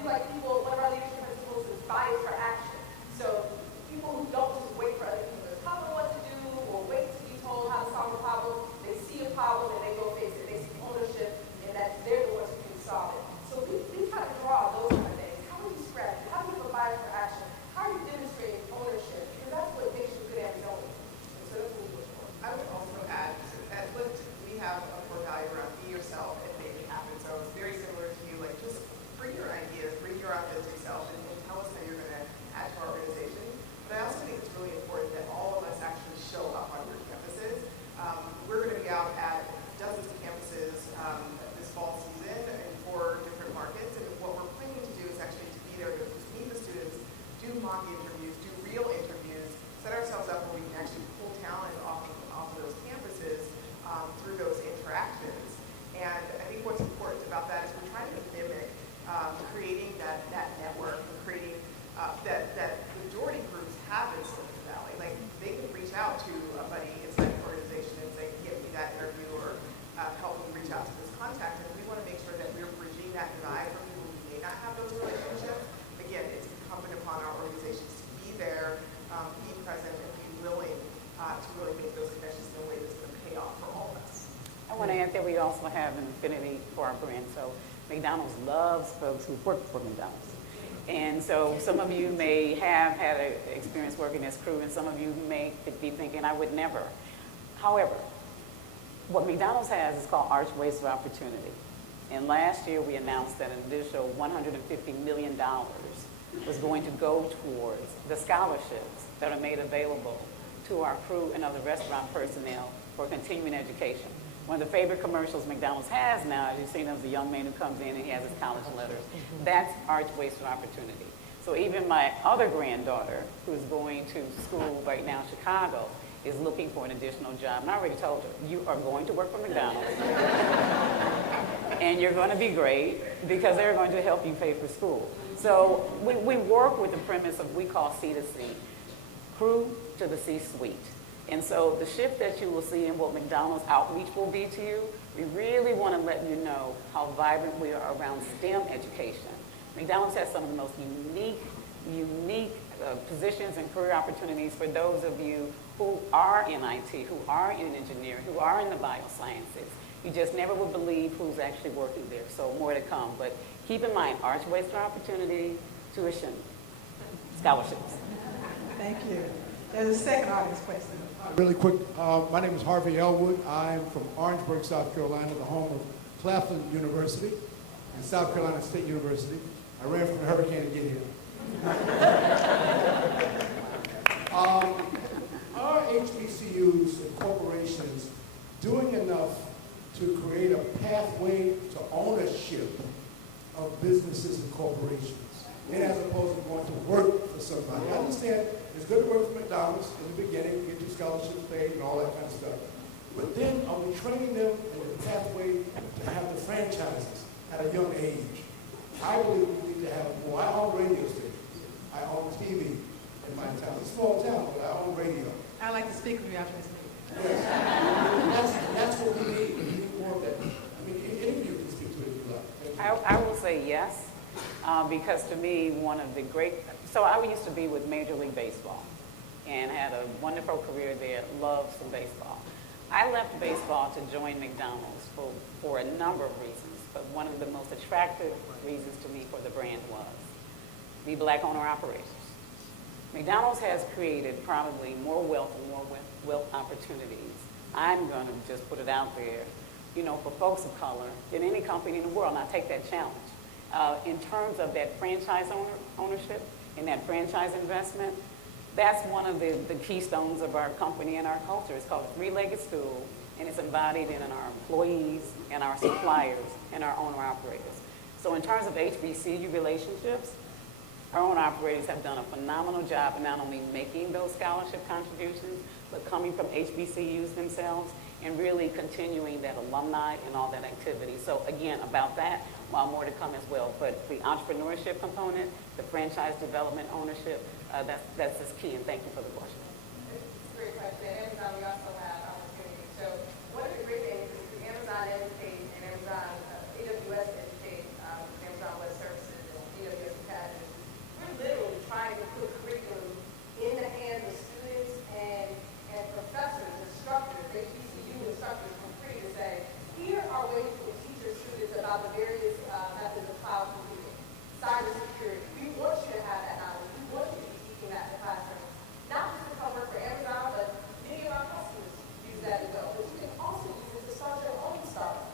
We like people, one of our leadership principles is bias for action. So people who don't just wait for other people to tell them what to do or wait to be told how to solve a problem. They see a problem and they go face it. They see ownership and that they're the ones who can solve it. So we try to draw those kind of things. How are you scrappy? How do you have a bias for action? How are you demonstrating ownership? Because that's what makes you good at knowing. And so that's what we look for. I would also add, at Lyft, we have a core value around be yourself and make it happen. So it's very similar to you, like just bring your ideas, bring your authentic self, and tell us how you're going to add to our organization. But I also think it's really important that all of us actually show up on your campuses. We're going to be out at dozens of campuses this fall season in 4 different markets. And what we're planning to do is actually to be there to meet the students, do mock interviews, do real interviews, set ourselves up where we can actually pull talent off of those campuses through those interactions. And I think what's important about that is we're trying to mimic creating that network, and creating that majority groups have in Silicon Valley. Like they can reach out to a buddy inside an organization and say, give me that interview or help me reach out to this contact. And we want to make sure that we're bridging that divide for people who may not have those relationships. Again, it's incumbent upon our organizations to be there, be present, and be willing to really make those connections in a way that's going to pay off for all of us. I want to add that we also have an affinity for our brand. So McDonald's loves folks who work for McDonald's. And so some of you may have had an experience working as crew, and some of you may be thinking, I would never. However, what McDonald's has is called Archways of Opportunity. And last year we announced that an additional $150 million was going to go towards the scholarships that are made available to our crew and other restaurant personnel for continuing education. One of the favorite commercials McDonald's has now, as you've seen, is the young man who comes in and he has his college letters. That's Archways of Opportunity. So even my other granddaughter, who's going to school right now in Chicago, is looking for an additional job. And I already told her, you are going to work for McDonald's, and you're going to be great because they're going to help you pay for school. So we work with the premise of we call C to C, crew to the C-suite. And so the shift that you will see in what McDonald's outreach will be to you, we really want to let you know how vibrant we are around STEM education. McDonald's has some of the most unique positions and career opportunities for those of you who are in IT, who are in engineering, who are in the biosciences. You just never would believe who's actually working there. So more to come. But keep in mind, archways for opportunity, tuition, scholarships. Thank you. There's a second audience question. Really quick, my name is Harvey Elwood. I'm from Orangeburg, South Carolina, the home of Claflin University and South Carolina State University. I ran from the hurricane to get here. Are HBCUs and corporations doing enough to create a pathway to ownership of businesses and corporations, and as opposed to going to work for somebody? I understand it's good to work for McDonald's in the beginning, get your scholarships paid and all that kind of stuff. But then are we training them in the pathway to have the franchises at a young age? I believe we need to have more. I own radio stations. I own TV in my town. It's a small town, but I own radio. I'd like to speak with you after this meeting. Yes. And that's what we need. We need more of that. I mean, any of you can speak to it if you like. Thank you. I will say yes, because to me, one of the great, so I used to be with Major League Baseball and had a wonderful career there, loved some baseball. I left baseball to join McDonald's for a number of reasons, but one of the most attractive reasons to me for the brand was the black owner operators. McDonald's has created probably more wealth and more wealth opportunities. I'm going to just put it out there, for folks of color than any company in the world, and I take that challenge. In terms of that franchise ownership and that franchise investment, that's one of the keystones of our company and our culture. It's called a three-legged stool, and it's embodied in our employees and our suppliers and our owner-operators. So in terms of HBCU relationships, our owner-operators have done a phenomenal job of not only making those scholarship contributions, but coming from HBCUs themselves and really continuing that alumni and all that activity. So again, about that, while more to come as well. But the entrepreneurship component, the franchise development ownership, that's just key, and thank you for the question. It's a great question. Amazon, we also have opportunities. So one of the great things is Amazon Educate and Amazon AWS Educate, Amazon Web Services and AWS Academy. We're literally trying to put curriculum in the hands of students and professors, instructors, HBCU instructors from free to say, here are ways to teach your students about the various methods of cloud computing, cybersecurity. We want you to have that knowledge. We want you to be teaching that in the classroom. Not just to cover for Amazon, but many of our customers use that as well. But you can also use it to start your own startup.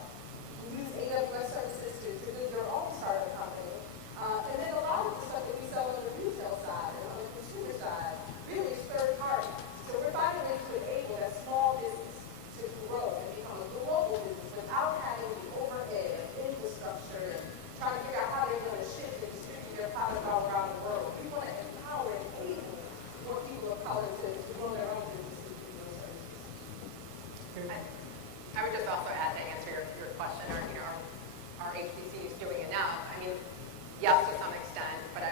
We use AWS services to build your own startup company. And then a lot of the stuff that we sell on the retail side and on the consumer side really is third party. So we're finding ways to enable that small business to grow and become a global business without having the overhead and infrastructure and trying to figure out how they're going to ship and distribute their product all around the world. We want to empower and enable more people of color to grow their own businesses through those services. I would just also add to answer your question, are HBCUs doing enough? I mean, yes, to some extent, but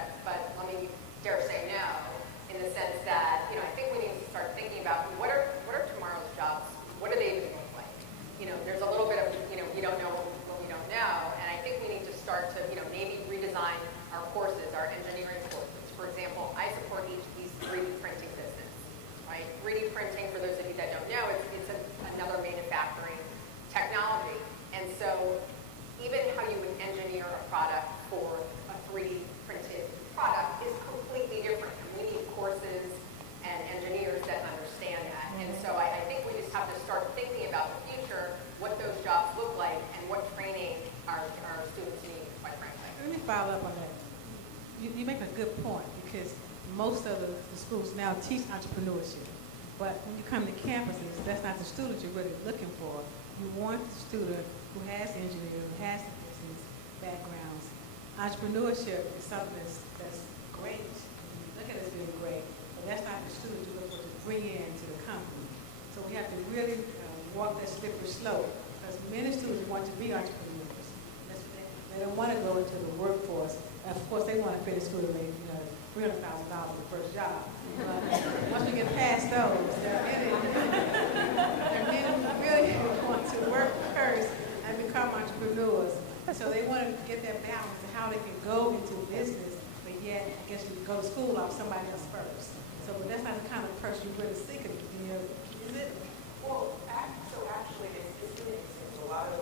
let me dare say no, in the sense that, I think we need to start thinking about what are tomorrow's jobs? What are they even look like? There's a little bit of, we don't know what we don't know, and I think we need to start to, maybe redesign our courses, our engineering courses. For example, I support HB's 3D printing business, right? 3D printing, for those of you that don't know, it's another manufacturing technology. And so even how you would engineer a product for a 3D printed product is completely different. And we need courses and engineers that understand that. And so I think we just have to start thinking about the future, what those jobs look like, and what training our students need, quite frankly. Let me follow up on that. You make a good point, because most of the schools now teach entrepreneurship. But when you come to campuses, that's not the student you're really looking for. You want the student who has engineering, who has the business backgrounds. Entrepreneurship is something that's great. Look at us being great, but that's not the students you look for to bring into the company. So we have to really walk that slippery slope, because many students want to be entrepreneurs. They don't want to go into the workforce. Of course, they want to finish school and make $300,000 for the first job. But once we get past those, there are many who really want to work first and become entrepreneurs. So they want to get that balance of how they can go into business, but yet, I guess, you go to school off somebody else first. So that's not the kind of person you really seek, is it? Well, actually, it's really interesting. So a lot of,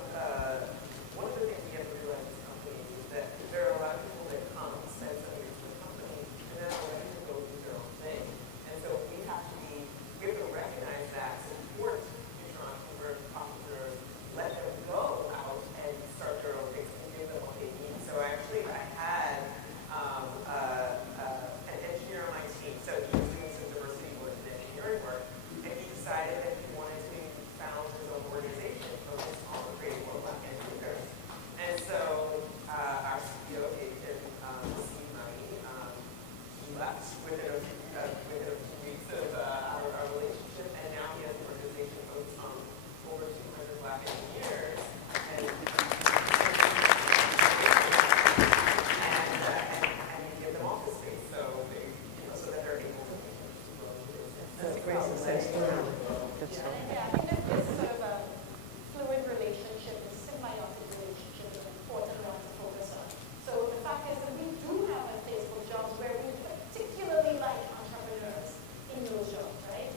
one of the things we have to realize as companies is that there are a lot of people that come, spend some years with the company, and then are ready to go do their own thing. And so we have to recognize that, support future entrepreneurs, let them go out and start their own things and give them what they need. So actually, I had an engineer on my team. So he was doing some diversity work and engineering work, and he decided that he wanted to found his own organization focused on creating more Black entrepreneurs. And so our CEO gave him seed money. He left within a few weeks of our relationship, and now he has an organization focused on over 200 Black engineers. And we give them office space so that they're able to grow the business. That's a great success story. Yeah, I think this sort of a fluid relationship, a symbiotic relationship is an important one to focus on. So the fact is that we do have a Facebook jobs where we particularly like entrepreneurs in those jobs, right?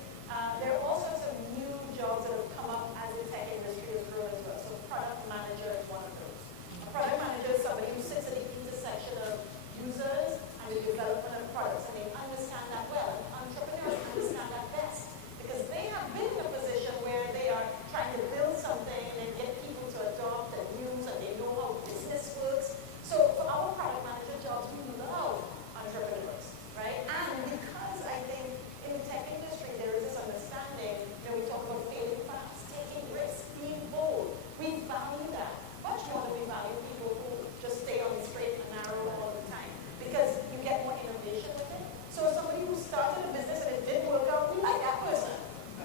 There are also some new jobs that have come up as the tech industry has grown as well. So product manager is one of those. A product manager is somebody who sits at the intersection of users and the development of products, and they understand that well. Entrepreneurs understand that best, because they have been in a position where they are trying to build something and get people to adopt and use, and they know how business works. So for our product manager jobs, we love entrepreneurs, right? And because I think in the tech industry there is this understanding, we talk about failing fast, taking risks, being bold. We value that much more than we value people who just stay on the straight and narrow all the time, because you get more innovation with it. So somebody who started a business and it didn't work out, we like that person,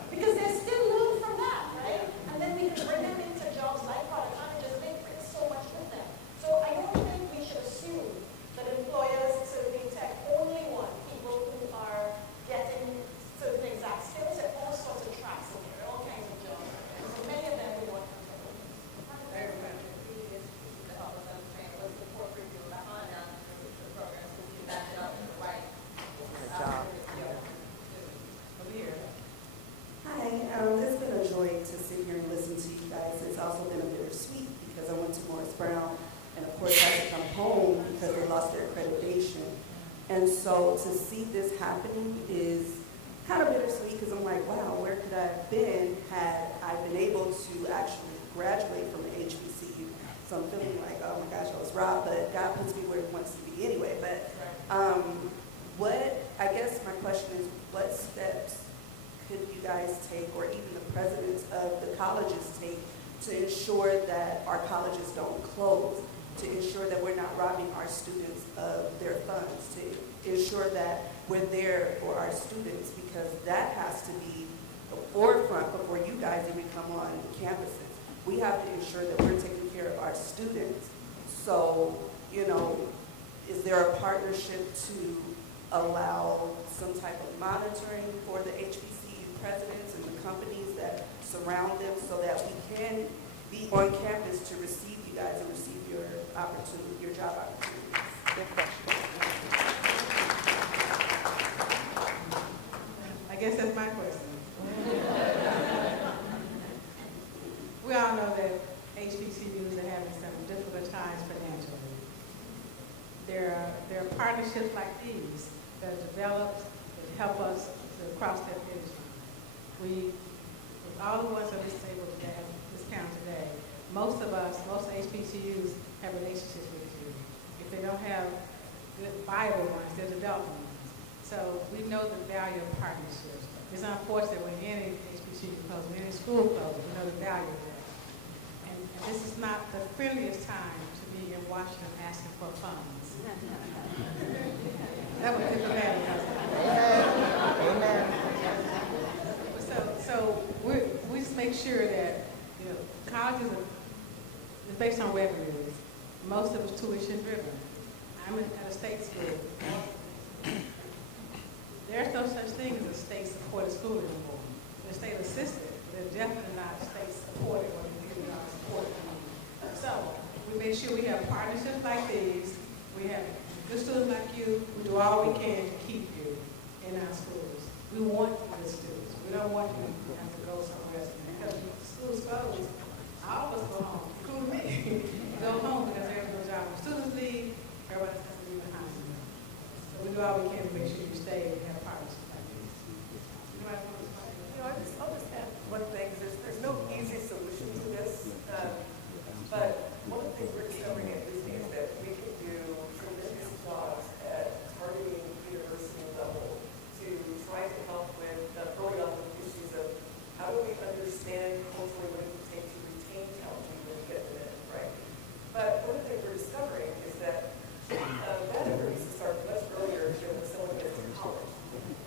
because they're still learning from that, right? And then we can bring them into jobs like product managers, and they bring so much with them. So I don't think we should assume that employers, certainly tech, only want people who are getting certain exact skills. There are all sorts of tracks in there, all kinds of jobs. So many of them we want entrepreneurs. Hi, it's been a joy to sit here and listen to you guys. It's also been a bittersweet because I went to Morris Brown and of course had to come home because they lost their accreditation. And so to see this happening is kind of bittersweet because I'm like, wow, where could I have been had I been able to actually graduate from the HBCU? So I'm feeling like, oh my gosh, I was robbed, but God puts me where he wants to be anyway. But I guess my question is, what steps could you guys take, or even the presidents of the colleges take, to ensure that our colleges don't close, to ensure that we're not robbing our students of their funds, to ensure that we're there for our students, because that has to be the forefront before you guys even come on campuses. We have to ensure that we're taking care of our students. So, is there a partnership to allow some type of monitoring for the HBCU presidents and the companies that surround them so that we can be on campus to receive you guys and receive your opportunity, your job opportunities? Good question. I guess that's my question. We all know that HBCUs are having some difficult times financially. There are partnerships like these that are developed that help us to cross that finish line. With all the ones on this table today, this panel today, most HBCUs have relationships with you. If they don't have good viable ones, they're developing ones. So we know the value of partnerships. It's unfortunate when any HBCU closes, when any school closes, we know the value of that. And this is not the friendliest time to be in Washington asking for funds. That was the bad. Amen. So we just make sure that, you know, colleges is based on revenues. Most of it's tuition driven. I'm at a state school. There's no such thing as a state supported school anymore. They're state assisted. They're definitely not state supported or supported. So we make sure we have partnerships like these. We have good students like you. We do all we can to keep you in our schools. We want good students. We don't want you to have to go somewhere else. Because when schools close, all of us go home, including me. Go home because there's no job. When students leave, everybody has to leave behind. So we do all we can to make sure you stay and have partnerships like this. Anybody want to respond? I'll just add one thing. There's no easy solution to this, but one of the things we're discovering at Disney is that we can do tremendous jobs at targeting university level to try to help with early on the issues of how do we understand culturally what it would take to retain talent when we get them in, right? But one of the things we're discovering is that that effort needs to start much earlier than when someone gets to college.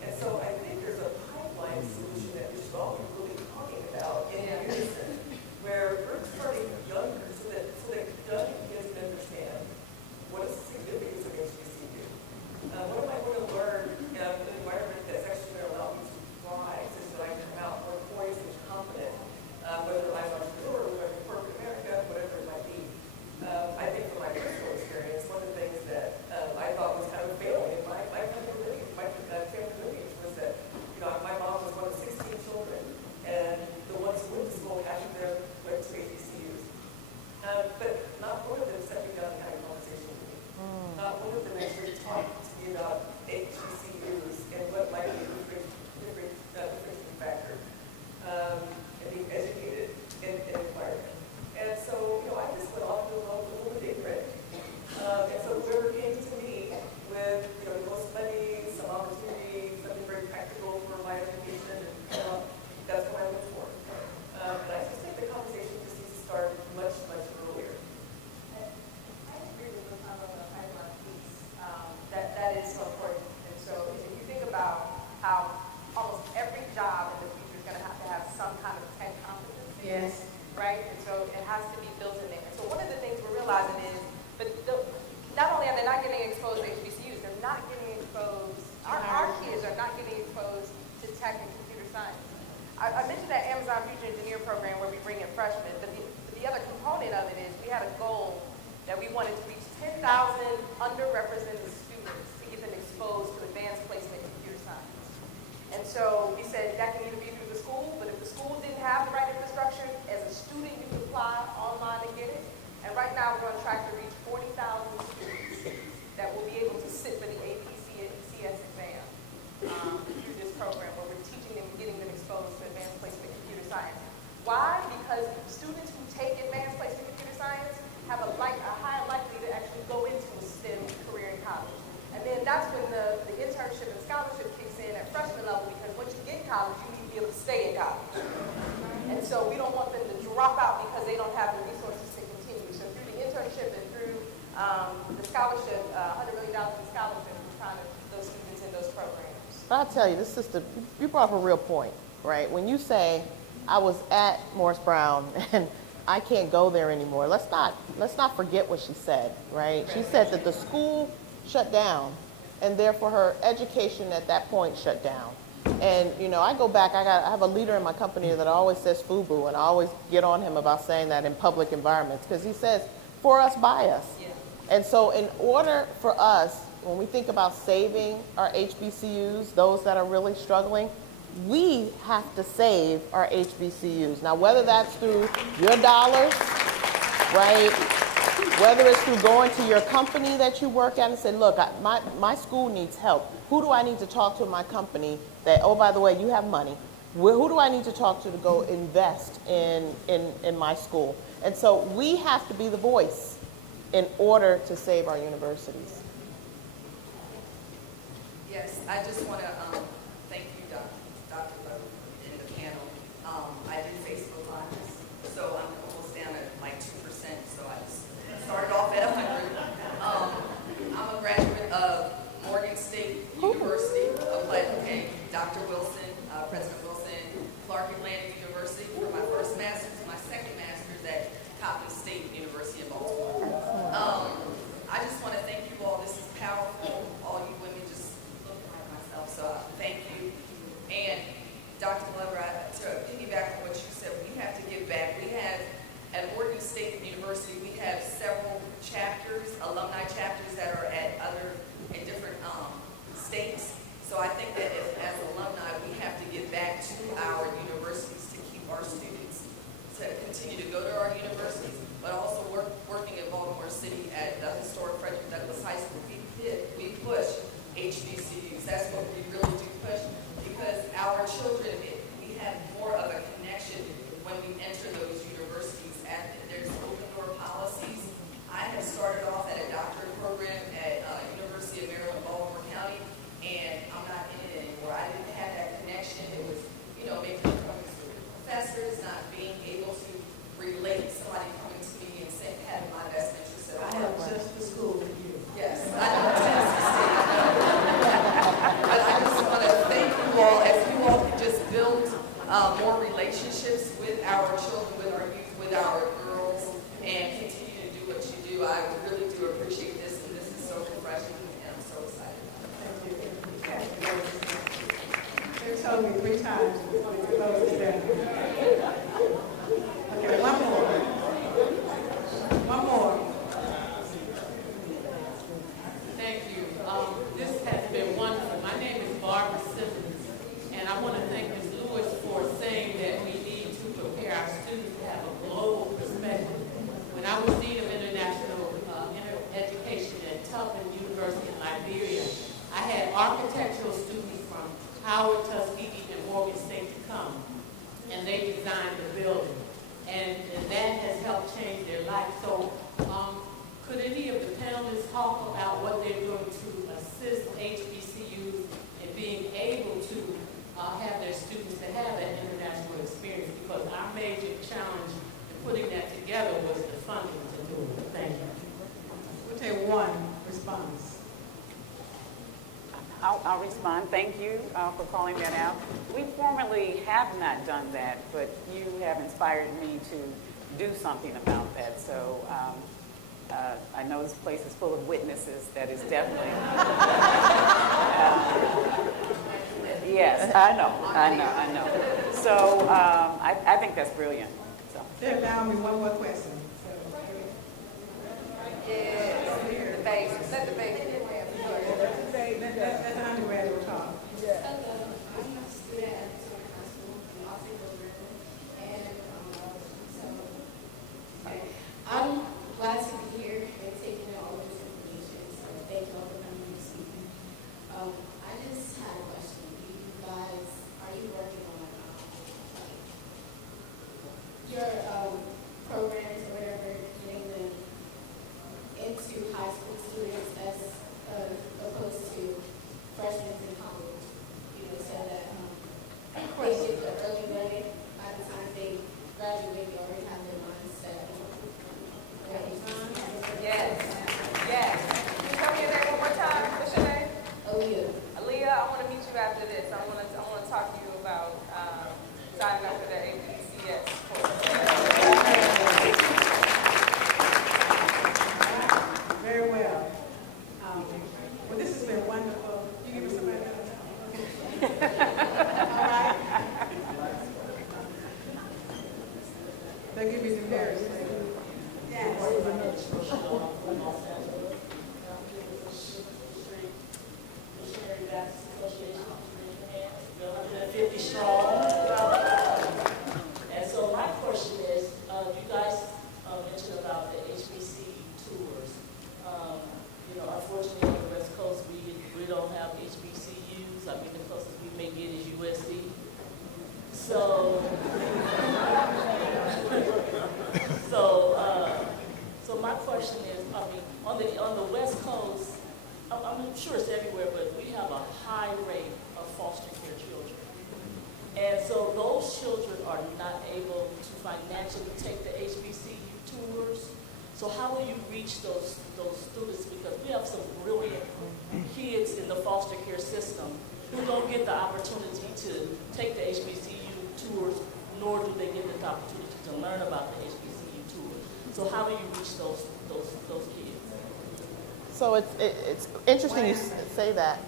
And so I think there's a pipeline solution that we should all be really talking about in unison, where we're starting younger so that young kids can understand what is the significance of HBCU. What am I going to learn in an environment that's actually going to allow me to thrive since I come out more poised and confident, whether I'm an entrepreneur or whether I'm in corporate America, whatever it might be. I think from my personal experience, one of the things that I thought was kind of failing in my family lineage was that, you know, my mom was one of 16 children, and the ones who went to school, half of them went to HBCUs. But not one of them sat me down and had a conversation with me. Not one of them actually talked to me about HBCUs and what might be a differentiating factor and being educated in an environment. And so, you know, I just went off to a little bit ignorant. And so whoever came to me with, you know, the most money, some opportunity, something very practical for my education, and that's what I look for. And I just think the conversation just needs to start much, much earlier. I agree with the pipeline piece. That is so important. And so if you think about how almost every job in the future is going to have some kind of tech competency. Yes. Right? And so it has to be built in there. And so one of the things we're realizing is, not only are they not getting exposed to HBCUs, they're not getting exposed, our kids are not getting exposed to tech and computer science. I mentioned that Amazon Future Engineer program where we bring in freshmen, but the other component of it is we had a goal that we wanted to reach 10,000 underrepresented students to get them exposed to advanced placement in computer science. And so we said that can either be through the school, but if the school didn't have the right infrastructure, as a student you can apply online and get it. And right now we're on track to reach 40,000 students that will be able to sit for the APCS exam through this program where we're teaching them and getting them exposed to advanced placement in computer science. Why? Because students who take advanced placement in computer science have a higher likelihood to actually go into a STEM career in college. And then that's when the internship and scholarship kicks in at freshman level, because once you get in college, you need to be able to stay in college. And so we don't want them to drop out because they don't have the resources to continue. So through the internship and through the scholarship, $100 million in scholarship, we're trying to keep those students in those programs. But I'll tell you, this sister, you brought up a real point, right? When you say, I was at Morris Brown and I can't go there anymore, let's not forget what she said, right? She said that the school shut down, and therefore her education at that point shut down. And, you know, I go back, I have a leader in my company that always says FUBU, and I always get on him about saying that in public environments, because he says, for us, by us. Yeah. And so in order for us, when we think about saving our HBCUs, those that are really struggling, we have to save our HBCUs. Now, whether that's through your dollars, right? Whether it's through going to your company that you work at and say, look, my school needs help. Who do I need to talk to in my company that, oh, by the way, you have money. Who do I need to talk to go invest in my school? And so we have to be the voice in order to save our universities. Yes, I just want to thank you, Dr. Lowe, and the panel. I do Facebook Lives, so I'm almost down at like 2%, so I just started off at 100. I'm a graduate of Morgan State chapters that are in different states. So I think that as alumni, we have to give back to our universities to keep our students, to continue to go to our universities, but also working in Baltimore City at the historic Frederick Douglass High School. We push HBCUs. That's what we really do push, because our children, we have more of a connection when we enter those universities. There's open door policies. I have started off at a doctorate program at University of Maryland, Baltimore County, and I'm not in it anymore. I didn't have that connection. It was, maybe coming to professors, not being able to relate, somebody coming to me and saying, having my best interest at heart. I have just the school with you. Yes, I know Tennessee State. But I just want to thank you all, as you all can just build more relationships with our children, with our youth, with our girls, and continue to do what you do. I really do appreciate this, and this is so refreshing, and I'm so excited. Thank you. They told me 3 times before we close it down. Okay, one more. One more. Thank you. This has been wonderful. My name is Barbara Simmons, and I want to thank Ms. Lewis for saying that we need to prepare our students to have a global perspective. When I was Dean of International Education at Tubman University in Liberia, I had architectural students from Howard, Tuskegee, and Morgan State to come, and they designed the building. And that has helped change their life. So could any of the panelists talk about what they're doing to assist HBCUs in being able to have their students to have that international experience? Because our major challenge in putting that together was the funding to do it. Thank you. We'll take one response. I'll respond. Thank you for calling that out. We formally have not done that, but you have inspired me to do something about that. So I know this place is full of witnesses. That is definitely. Yes, I know. So I think that's brilliant. So. There allow me one more question. Yes, the base. Let the base. Let the undergraduate talk. I'm a student at Victoria High School, also River, and I'm glad to be here and taking in all of this information. So thank you all for coming and speaking. I just had a question. You guys, are you working on your programs or whatever, getting them into high school students as opposed to freshmen in college, so that they get the early learning by the time they graduate, they already have their mindset. Yes. Can you tell me your name one more time? What's your name? Aaliyah. Aaliyah, I want to meet you after this. I want to talk to you about signing up for the APCS course. Very well. Well, this has been wonderful. You give me somebody else? All right. They'll give you the Paris. Yes. Missionary Baptist Association, 150 strong. And so my question is, you guys mentioned about the HBCU tours. Unfortunately, on the West Coast, we don't have HBCUs. I mean, the closest we may get is USD. So my question is, on the West Coast, I'm sure it's everywhere, but we have a high rate of foster care children. And so those children are not able to financially take the HBCU tours. So how will you reach those students? Because we have some brilliant kids in the foster care system who don't get the opportunity to take the HBCU tours, nor do they get the opportunity to learn about the HBCU tours. So how do you reach those kids? So it's interesting you say that.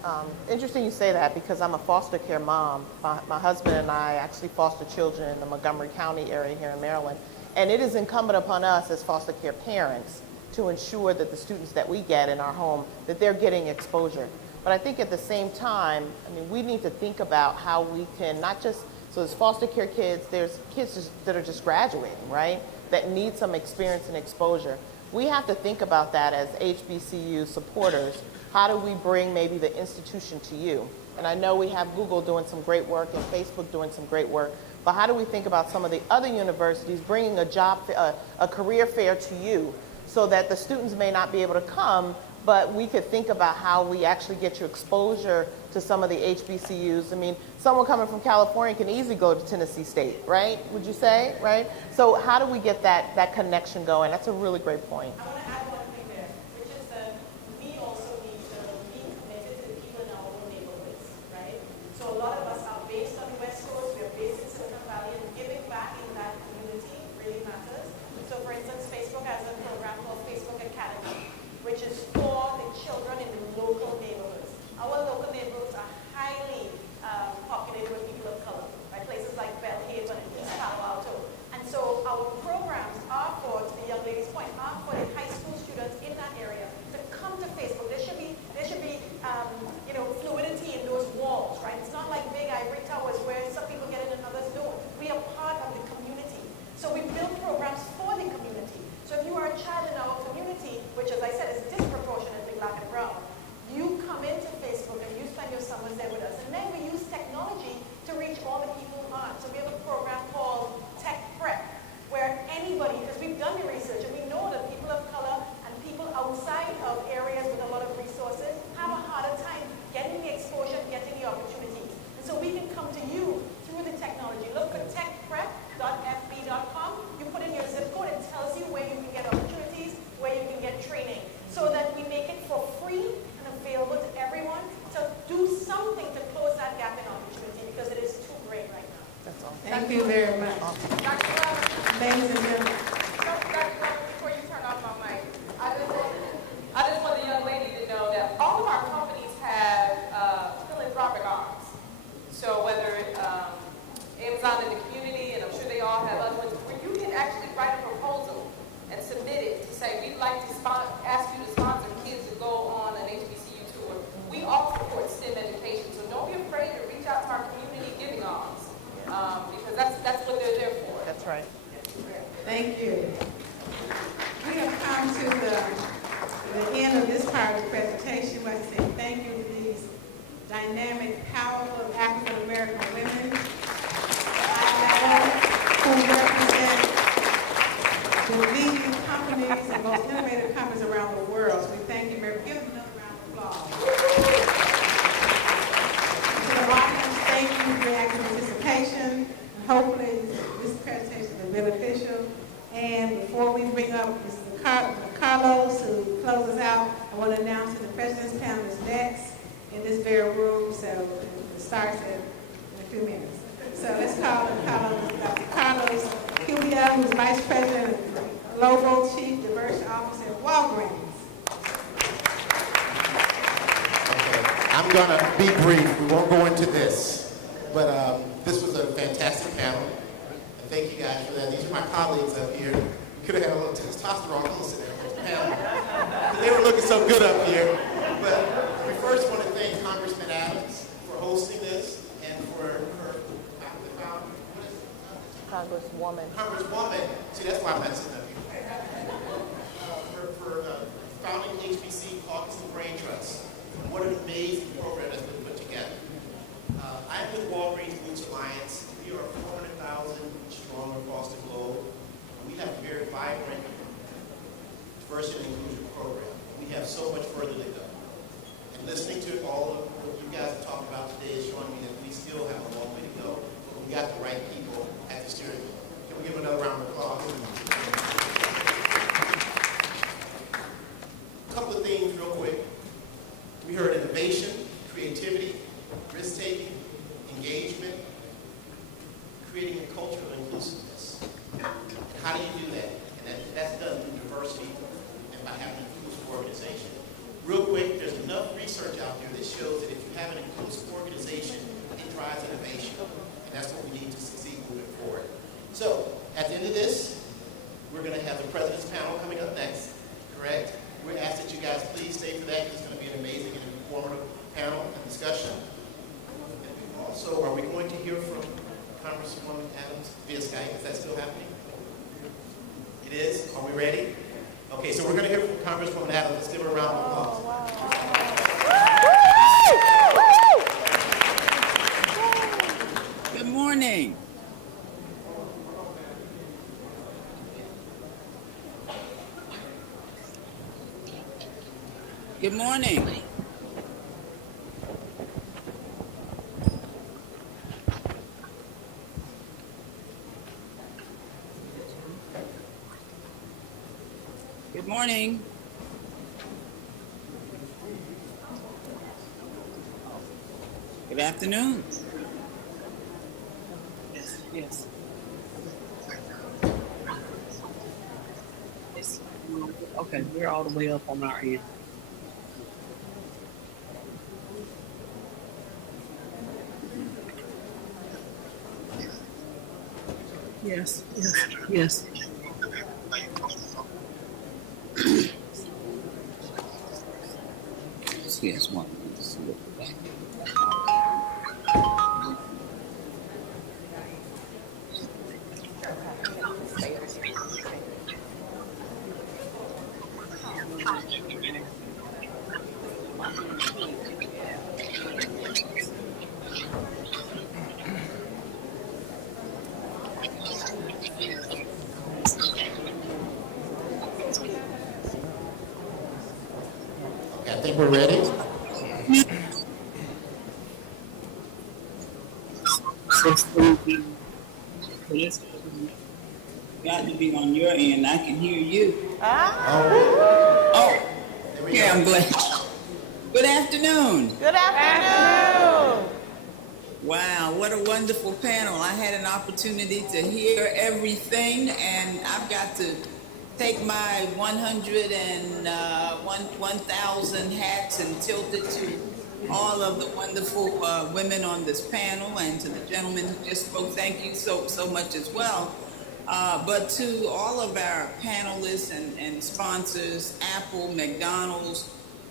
Interesting you say that because I'm a foster care mom. My husband and I actually foster children in the Montgomery County area here in Maryland. And it is incumbent upon us as foster care parents to ensure that the students that we get in our home, that they're getting exposure. But I think at the same time, I mean, we need to think about how we can not just, so there's foster care kids, there's kids that are just graduating, right, that need some experience and exposure. We have to think about that as HBCU supporters. How do we bring maybe the institution to you? And I know we have Google doing some great work and Facebook doing some great work, but how do we think about some of the other universities bringing a career fair to you so that the students may not be able to come, but we could think about how we actually get you exposure to some of the HBCUs. I mean, someone coming from California can easily go to Tennessee State, right? Would you say, right? So how do we get that connection going? That's a really great point. I want to add one thing there, which is that we also need to be committed to the people in our own neighborhoods, right? So a lot of us are based on the West Coast, we're based in Silicon Valley, and giving back in that community really matters. So for instance, Facebook has a program called Facebook Academy, which is for the children in the local neighborhoods. Our local neighborhoods are highly populated with people of color, right? Places like Bellhaven and East Palo Alto. And so our programs are for, to the young lady's point, are for the high school students in that area to come to Facebook. There should be fluidity in those walls, right? It's not like big ivory towers where some people get in and others don't. We are part of the community. So we build programs for the community. So if you are a child in our community, which as I said is disproportionately black and brown, you come into Facebook and you spend your summers there with us. And then we use technology to reach all the people who aren't. So we have a program called Tech Prep, where anybody, because we've done the research and we know that people of color and people outside of areas with a lot of resources have a harder time getting the exposure and getting the opportunities. And so we can come to you through the technology. Look for techprep.fb.com. You put in your zip code, it tells you where you can get opportunities, where you can get training, so that we make it for free and available to everyone to do something to close that gap in opportunity, because it is too great right now. That's all. Thank you very much. Dr. Glover, Ladies and gentlemen. Dr. Glover, before you turn off my mic, I just want the young lady to know that all of our companies have philanthropic arms. So whether Amazon in the community, and I'm sure they all have other ones, where you can actually write a proposal and submit it to say, we'd like to ask you to sponsor kids to go on an HBCU tour. We all support STEM education, so don't be afraid to reach out to our community giving arms, because that's what they're there for. That's right. Thank you. We have come to the end of this part of the presentation. I want to say thank you to these dynamic, powerful African American women who represent the leading companies and most innovative companies around the world. So we thank you, Mary. Give them another round of applause. To the audience, thank you for your active participation. And hopefully this presentation has been beneficial. And before we bring up Mr. Carlos, who closes out, I want to announce that the President's Panel is next in this very room, so it starts in a few minutes. So let's call Dr. Carlos Cubia, who's Vice President and Global Chief Diversity Officer at Walgreens. Okay. I'm going to be brief. We won't go into this. But this was a fantastic panel. And thank you guys for that. These are my colleagues up here. We could have had a little testosterone close to their panel. They were looking so good up here. But we first want to thank Congressman Adams for hosting this and for her Congresswoman. See, that's why I'm not sitting up here. For founding HBCU Braintrust. What an amazing program that's been put together. I'm with Walgreens Boots Alliance. We are 400,000 strong across the globe. We have a very vibrant diversity and inclusion program. We have so much further to go. And listening to all of what you guys have talked about today is showing me that we still have a long way to go, but we got the right people at the steering wheel. Can we give them another round of applause? A couple of things real quick. We heard innovation, creativity, risk-taking, engagement, creating a culture of inclusiveness. And how do you do that? And that's done through diversity and by having an inclusive organization. Real quick, there's enough research out there that shows that if you have an inclusive organization, it drives innovation. And that's what we need to succeed moving forward. So, at the end of this, we're going to have the President's Panel coming up next. correct? We ask that you guys please stay for that because it's going to be an amazing and informative panel and discussion. And also, are we going to hear from Congresswoman Adams via Skype? Is that still happening? It is? Are we ready? Okay, so we're going to hear from Congresswoman Adams. Let's give her a round of applause. Good morning. Good morning. Good morning. Good afternoon. Yes. Okay, we're all the way up on our end. Yes, yes, yes. Yes, one. Okay, I think we're ready. Got to be on your end. I can hear you. Oh, yeah, I'm glad. Good afternoon. Good afternoon. Wow, what a wonderful panel. I had an opportunity to hear everything, and I've got to take my 1,000 hats and tilt it to all of the wonderful women on this panel, and to the gentleman who just spoke. Thank you so much as well. But to all of our panelists and sponsors, Apple, McDonald's,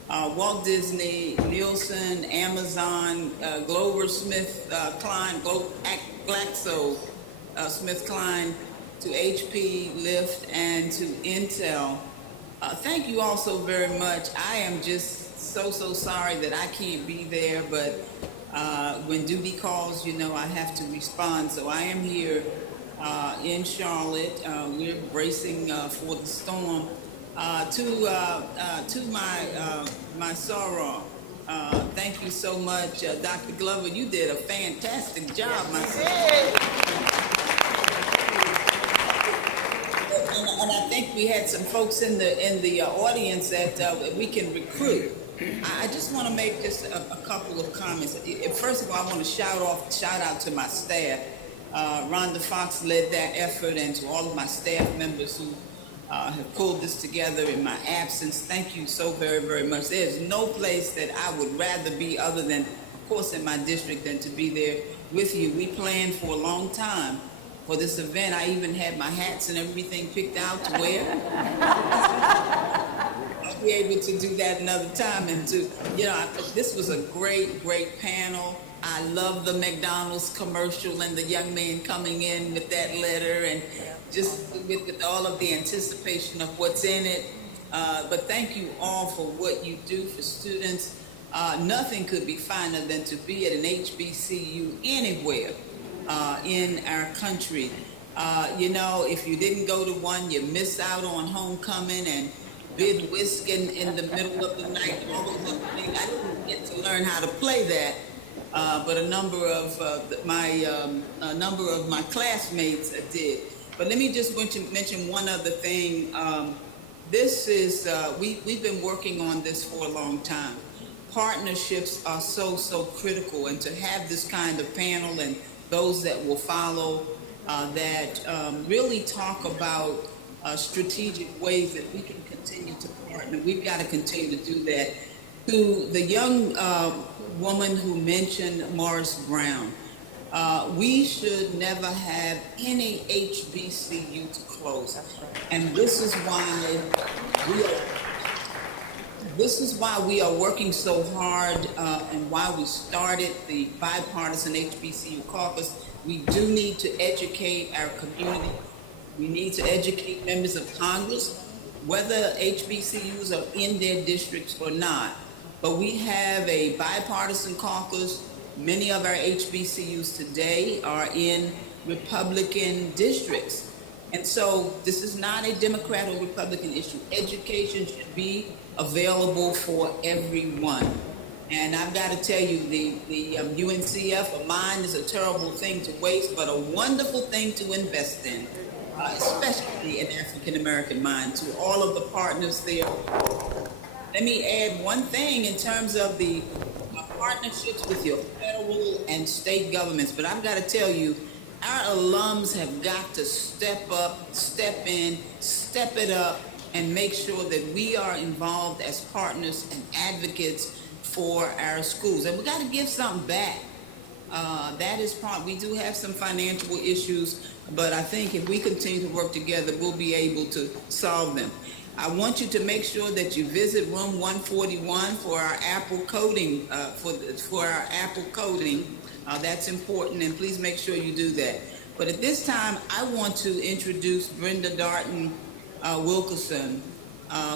Walt Disney, Nielsen, Amazon, Glover Smith Klein, Glaxo Smith Klein, to HP, Lyft, and to Intel. Thank you all so very much. I am just so sorry that I can't be there, but when duty calls, you know I have to respond. So I am here in Charlotte. We're bracing for the storm. To my sorrow, thank you so much, Dr. Glover. You did a fantastic job, my son. And I think we had some folks in the audience that we can recruit. I just want to make just a couple of comments. First of all, I want to shout out to my staff. Rhonda Fox led that effort, and to all of my staff members who have pulled this together in my absence. Thank you so very much. There's no place that I would rather be other than, of course, in my district than to be there with you. We planned for a long time for this event. I even had my hats and everything picked out to wear. I'll be able to do that another time. And this was a great panel. I love the McDonald's commercial and the young man coming in with that letter, and just with all of the anticipation of what's in it. But thank you all for what you do for students. Nothing could be finer than to be at an HBCU anywhere in our country. If you didn't go to one, you miss out on homecoming and bid whisk in the middle of the night. All those other things. I didn't get to learn how to play that. But a number of my classmates did. But let me just mention one other thing. This is we've been working on this for a long time. Partnerships are so critical, and to have this kind of panel and those that will follow that really talk about strategic ways that we can continue to partner. We've got to continue to do that. To the young woman who mentioned Morris Brown, We should never have any HBCU to close. And this is why we are working so hard and why we started the bipartisan HBCU caucus. We do need to educate our community. We need to educate members of Congress, whether HBCUs are in their districts or not. But we have a bipartisan caucus. Many of our HBCUs today are in Republican districts. And so this is not a Democrat or Republican issue. Education should be available for everyone. And I've got to tell you, the UNCF, a mind is a terrible thing to waste, but a wonderful thing to invest in, especially an African-American mind. To all of the partners there, let me add one thing in terms of the partnerships with your federal and state governments. But I've got to tell you, our alums have got to step up, step in, step it up, and make sure that we are involved as partners and advocates for our schools. And we got to give something back. That is part, we do have some financial issues, but I think if we continue to work together, we'll be able to solve them. I want you to make sure that you visit room 141 for our Apple coding, for our Apple coding. That's important, and please make sure you do that. But at this time, I want to introduce Brenda Darton Wilkerson,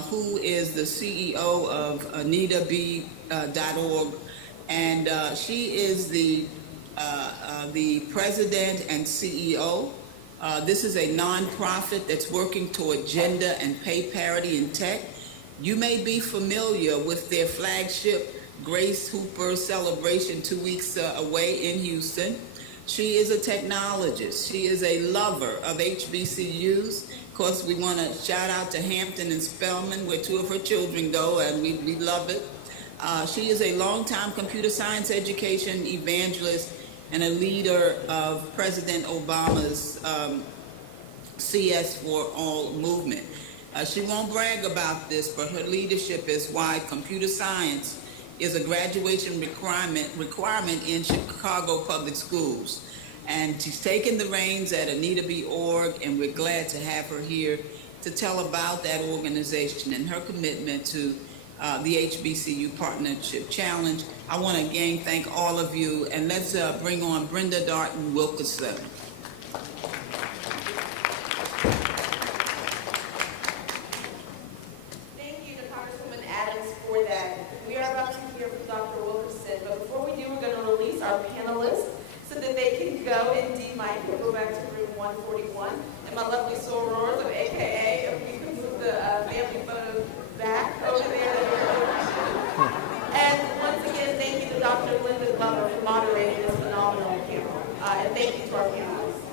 who is the CEO of AnitaB.org, and she is the president and CEO. This is a nonprofit that's working toward gender and pay parity in tech. You may be familiar with their flagship Grace Hooper celebration 2 weeks away in Houston. She is a technologist. She is a lover of HBCUs. Of course, we want to shout out to Hampton and Spelman, where two of her children go, and we love it. She is a longtime computer science education evangelist and a leader of President Obama's CS for All movement. She won't brag about this, but her leadership is why computer science is a graduation requirement in Chicago public schools. And she's taken the reins at AnitaB.org, and we're glad to have her here to tell about that organization and her commitment to the HBCU Partnership Challenge. I want to again thank all of you, and let's bring on Brenda Darton Wilkerson. Thank you to Congresswoman Adams for that. We are about to hear from Dr. Wilkerson, but before we do, we're going to release our panelists so that they can go and D-Mike. We'll go back to room 141. And my lovely sorors, of AKA, if we can move the family photos back over there. And once again, thank you to Dr. Linda Glover for moderating this phenomenal panel. And thank you to our panelists.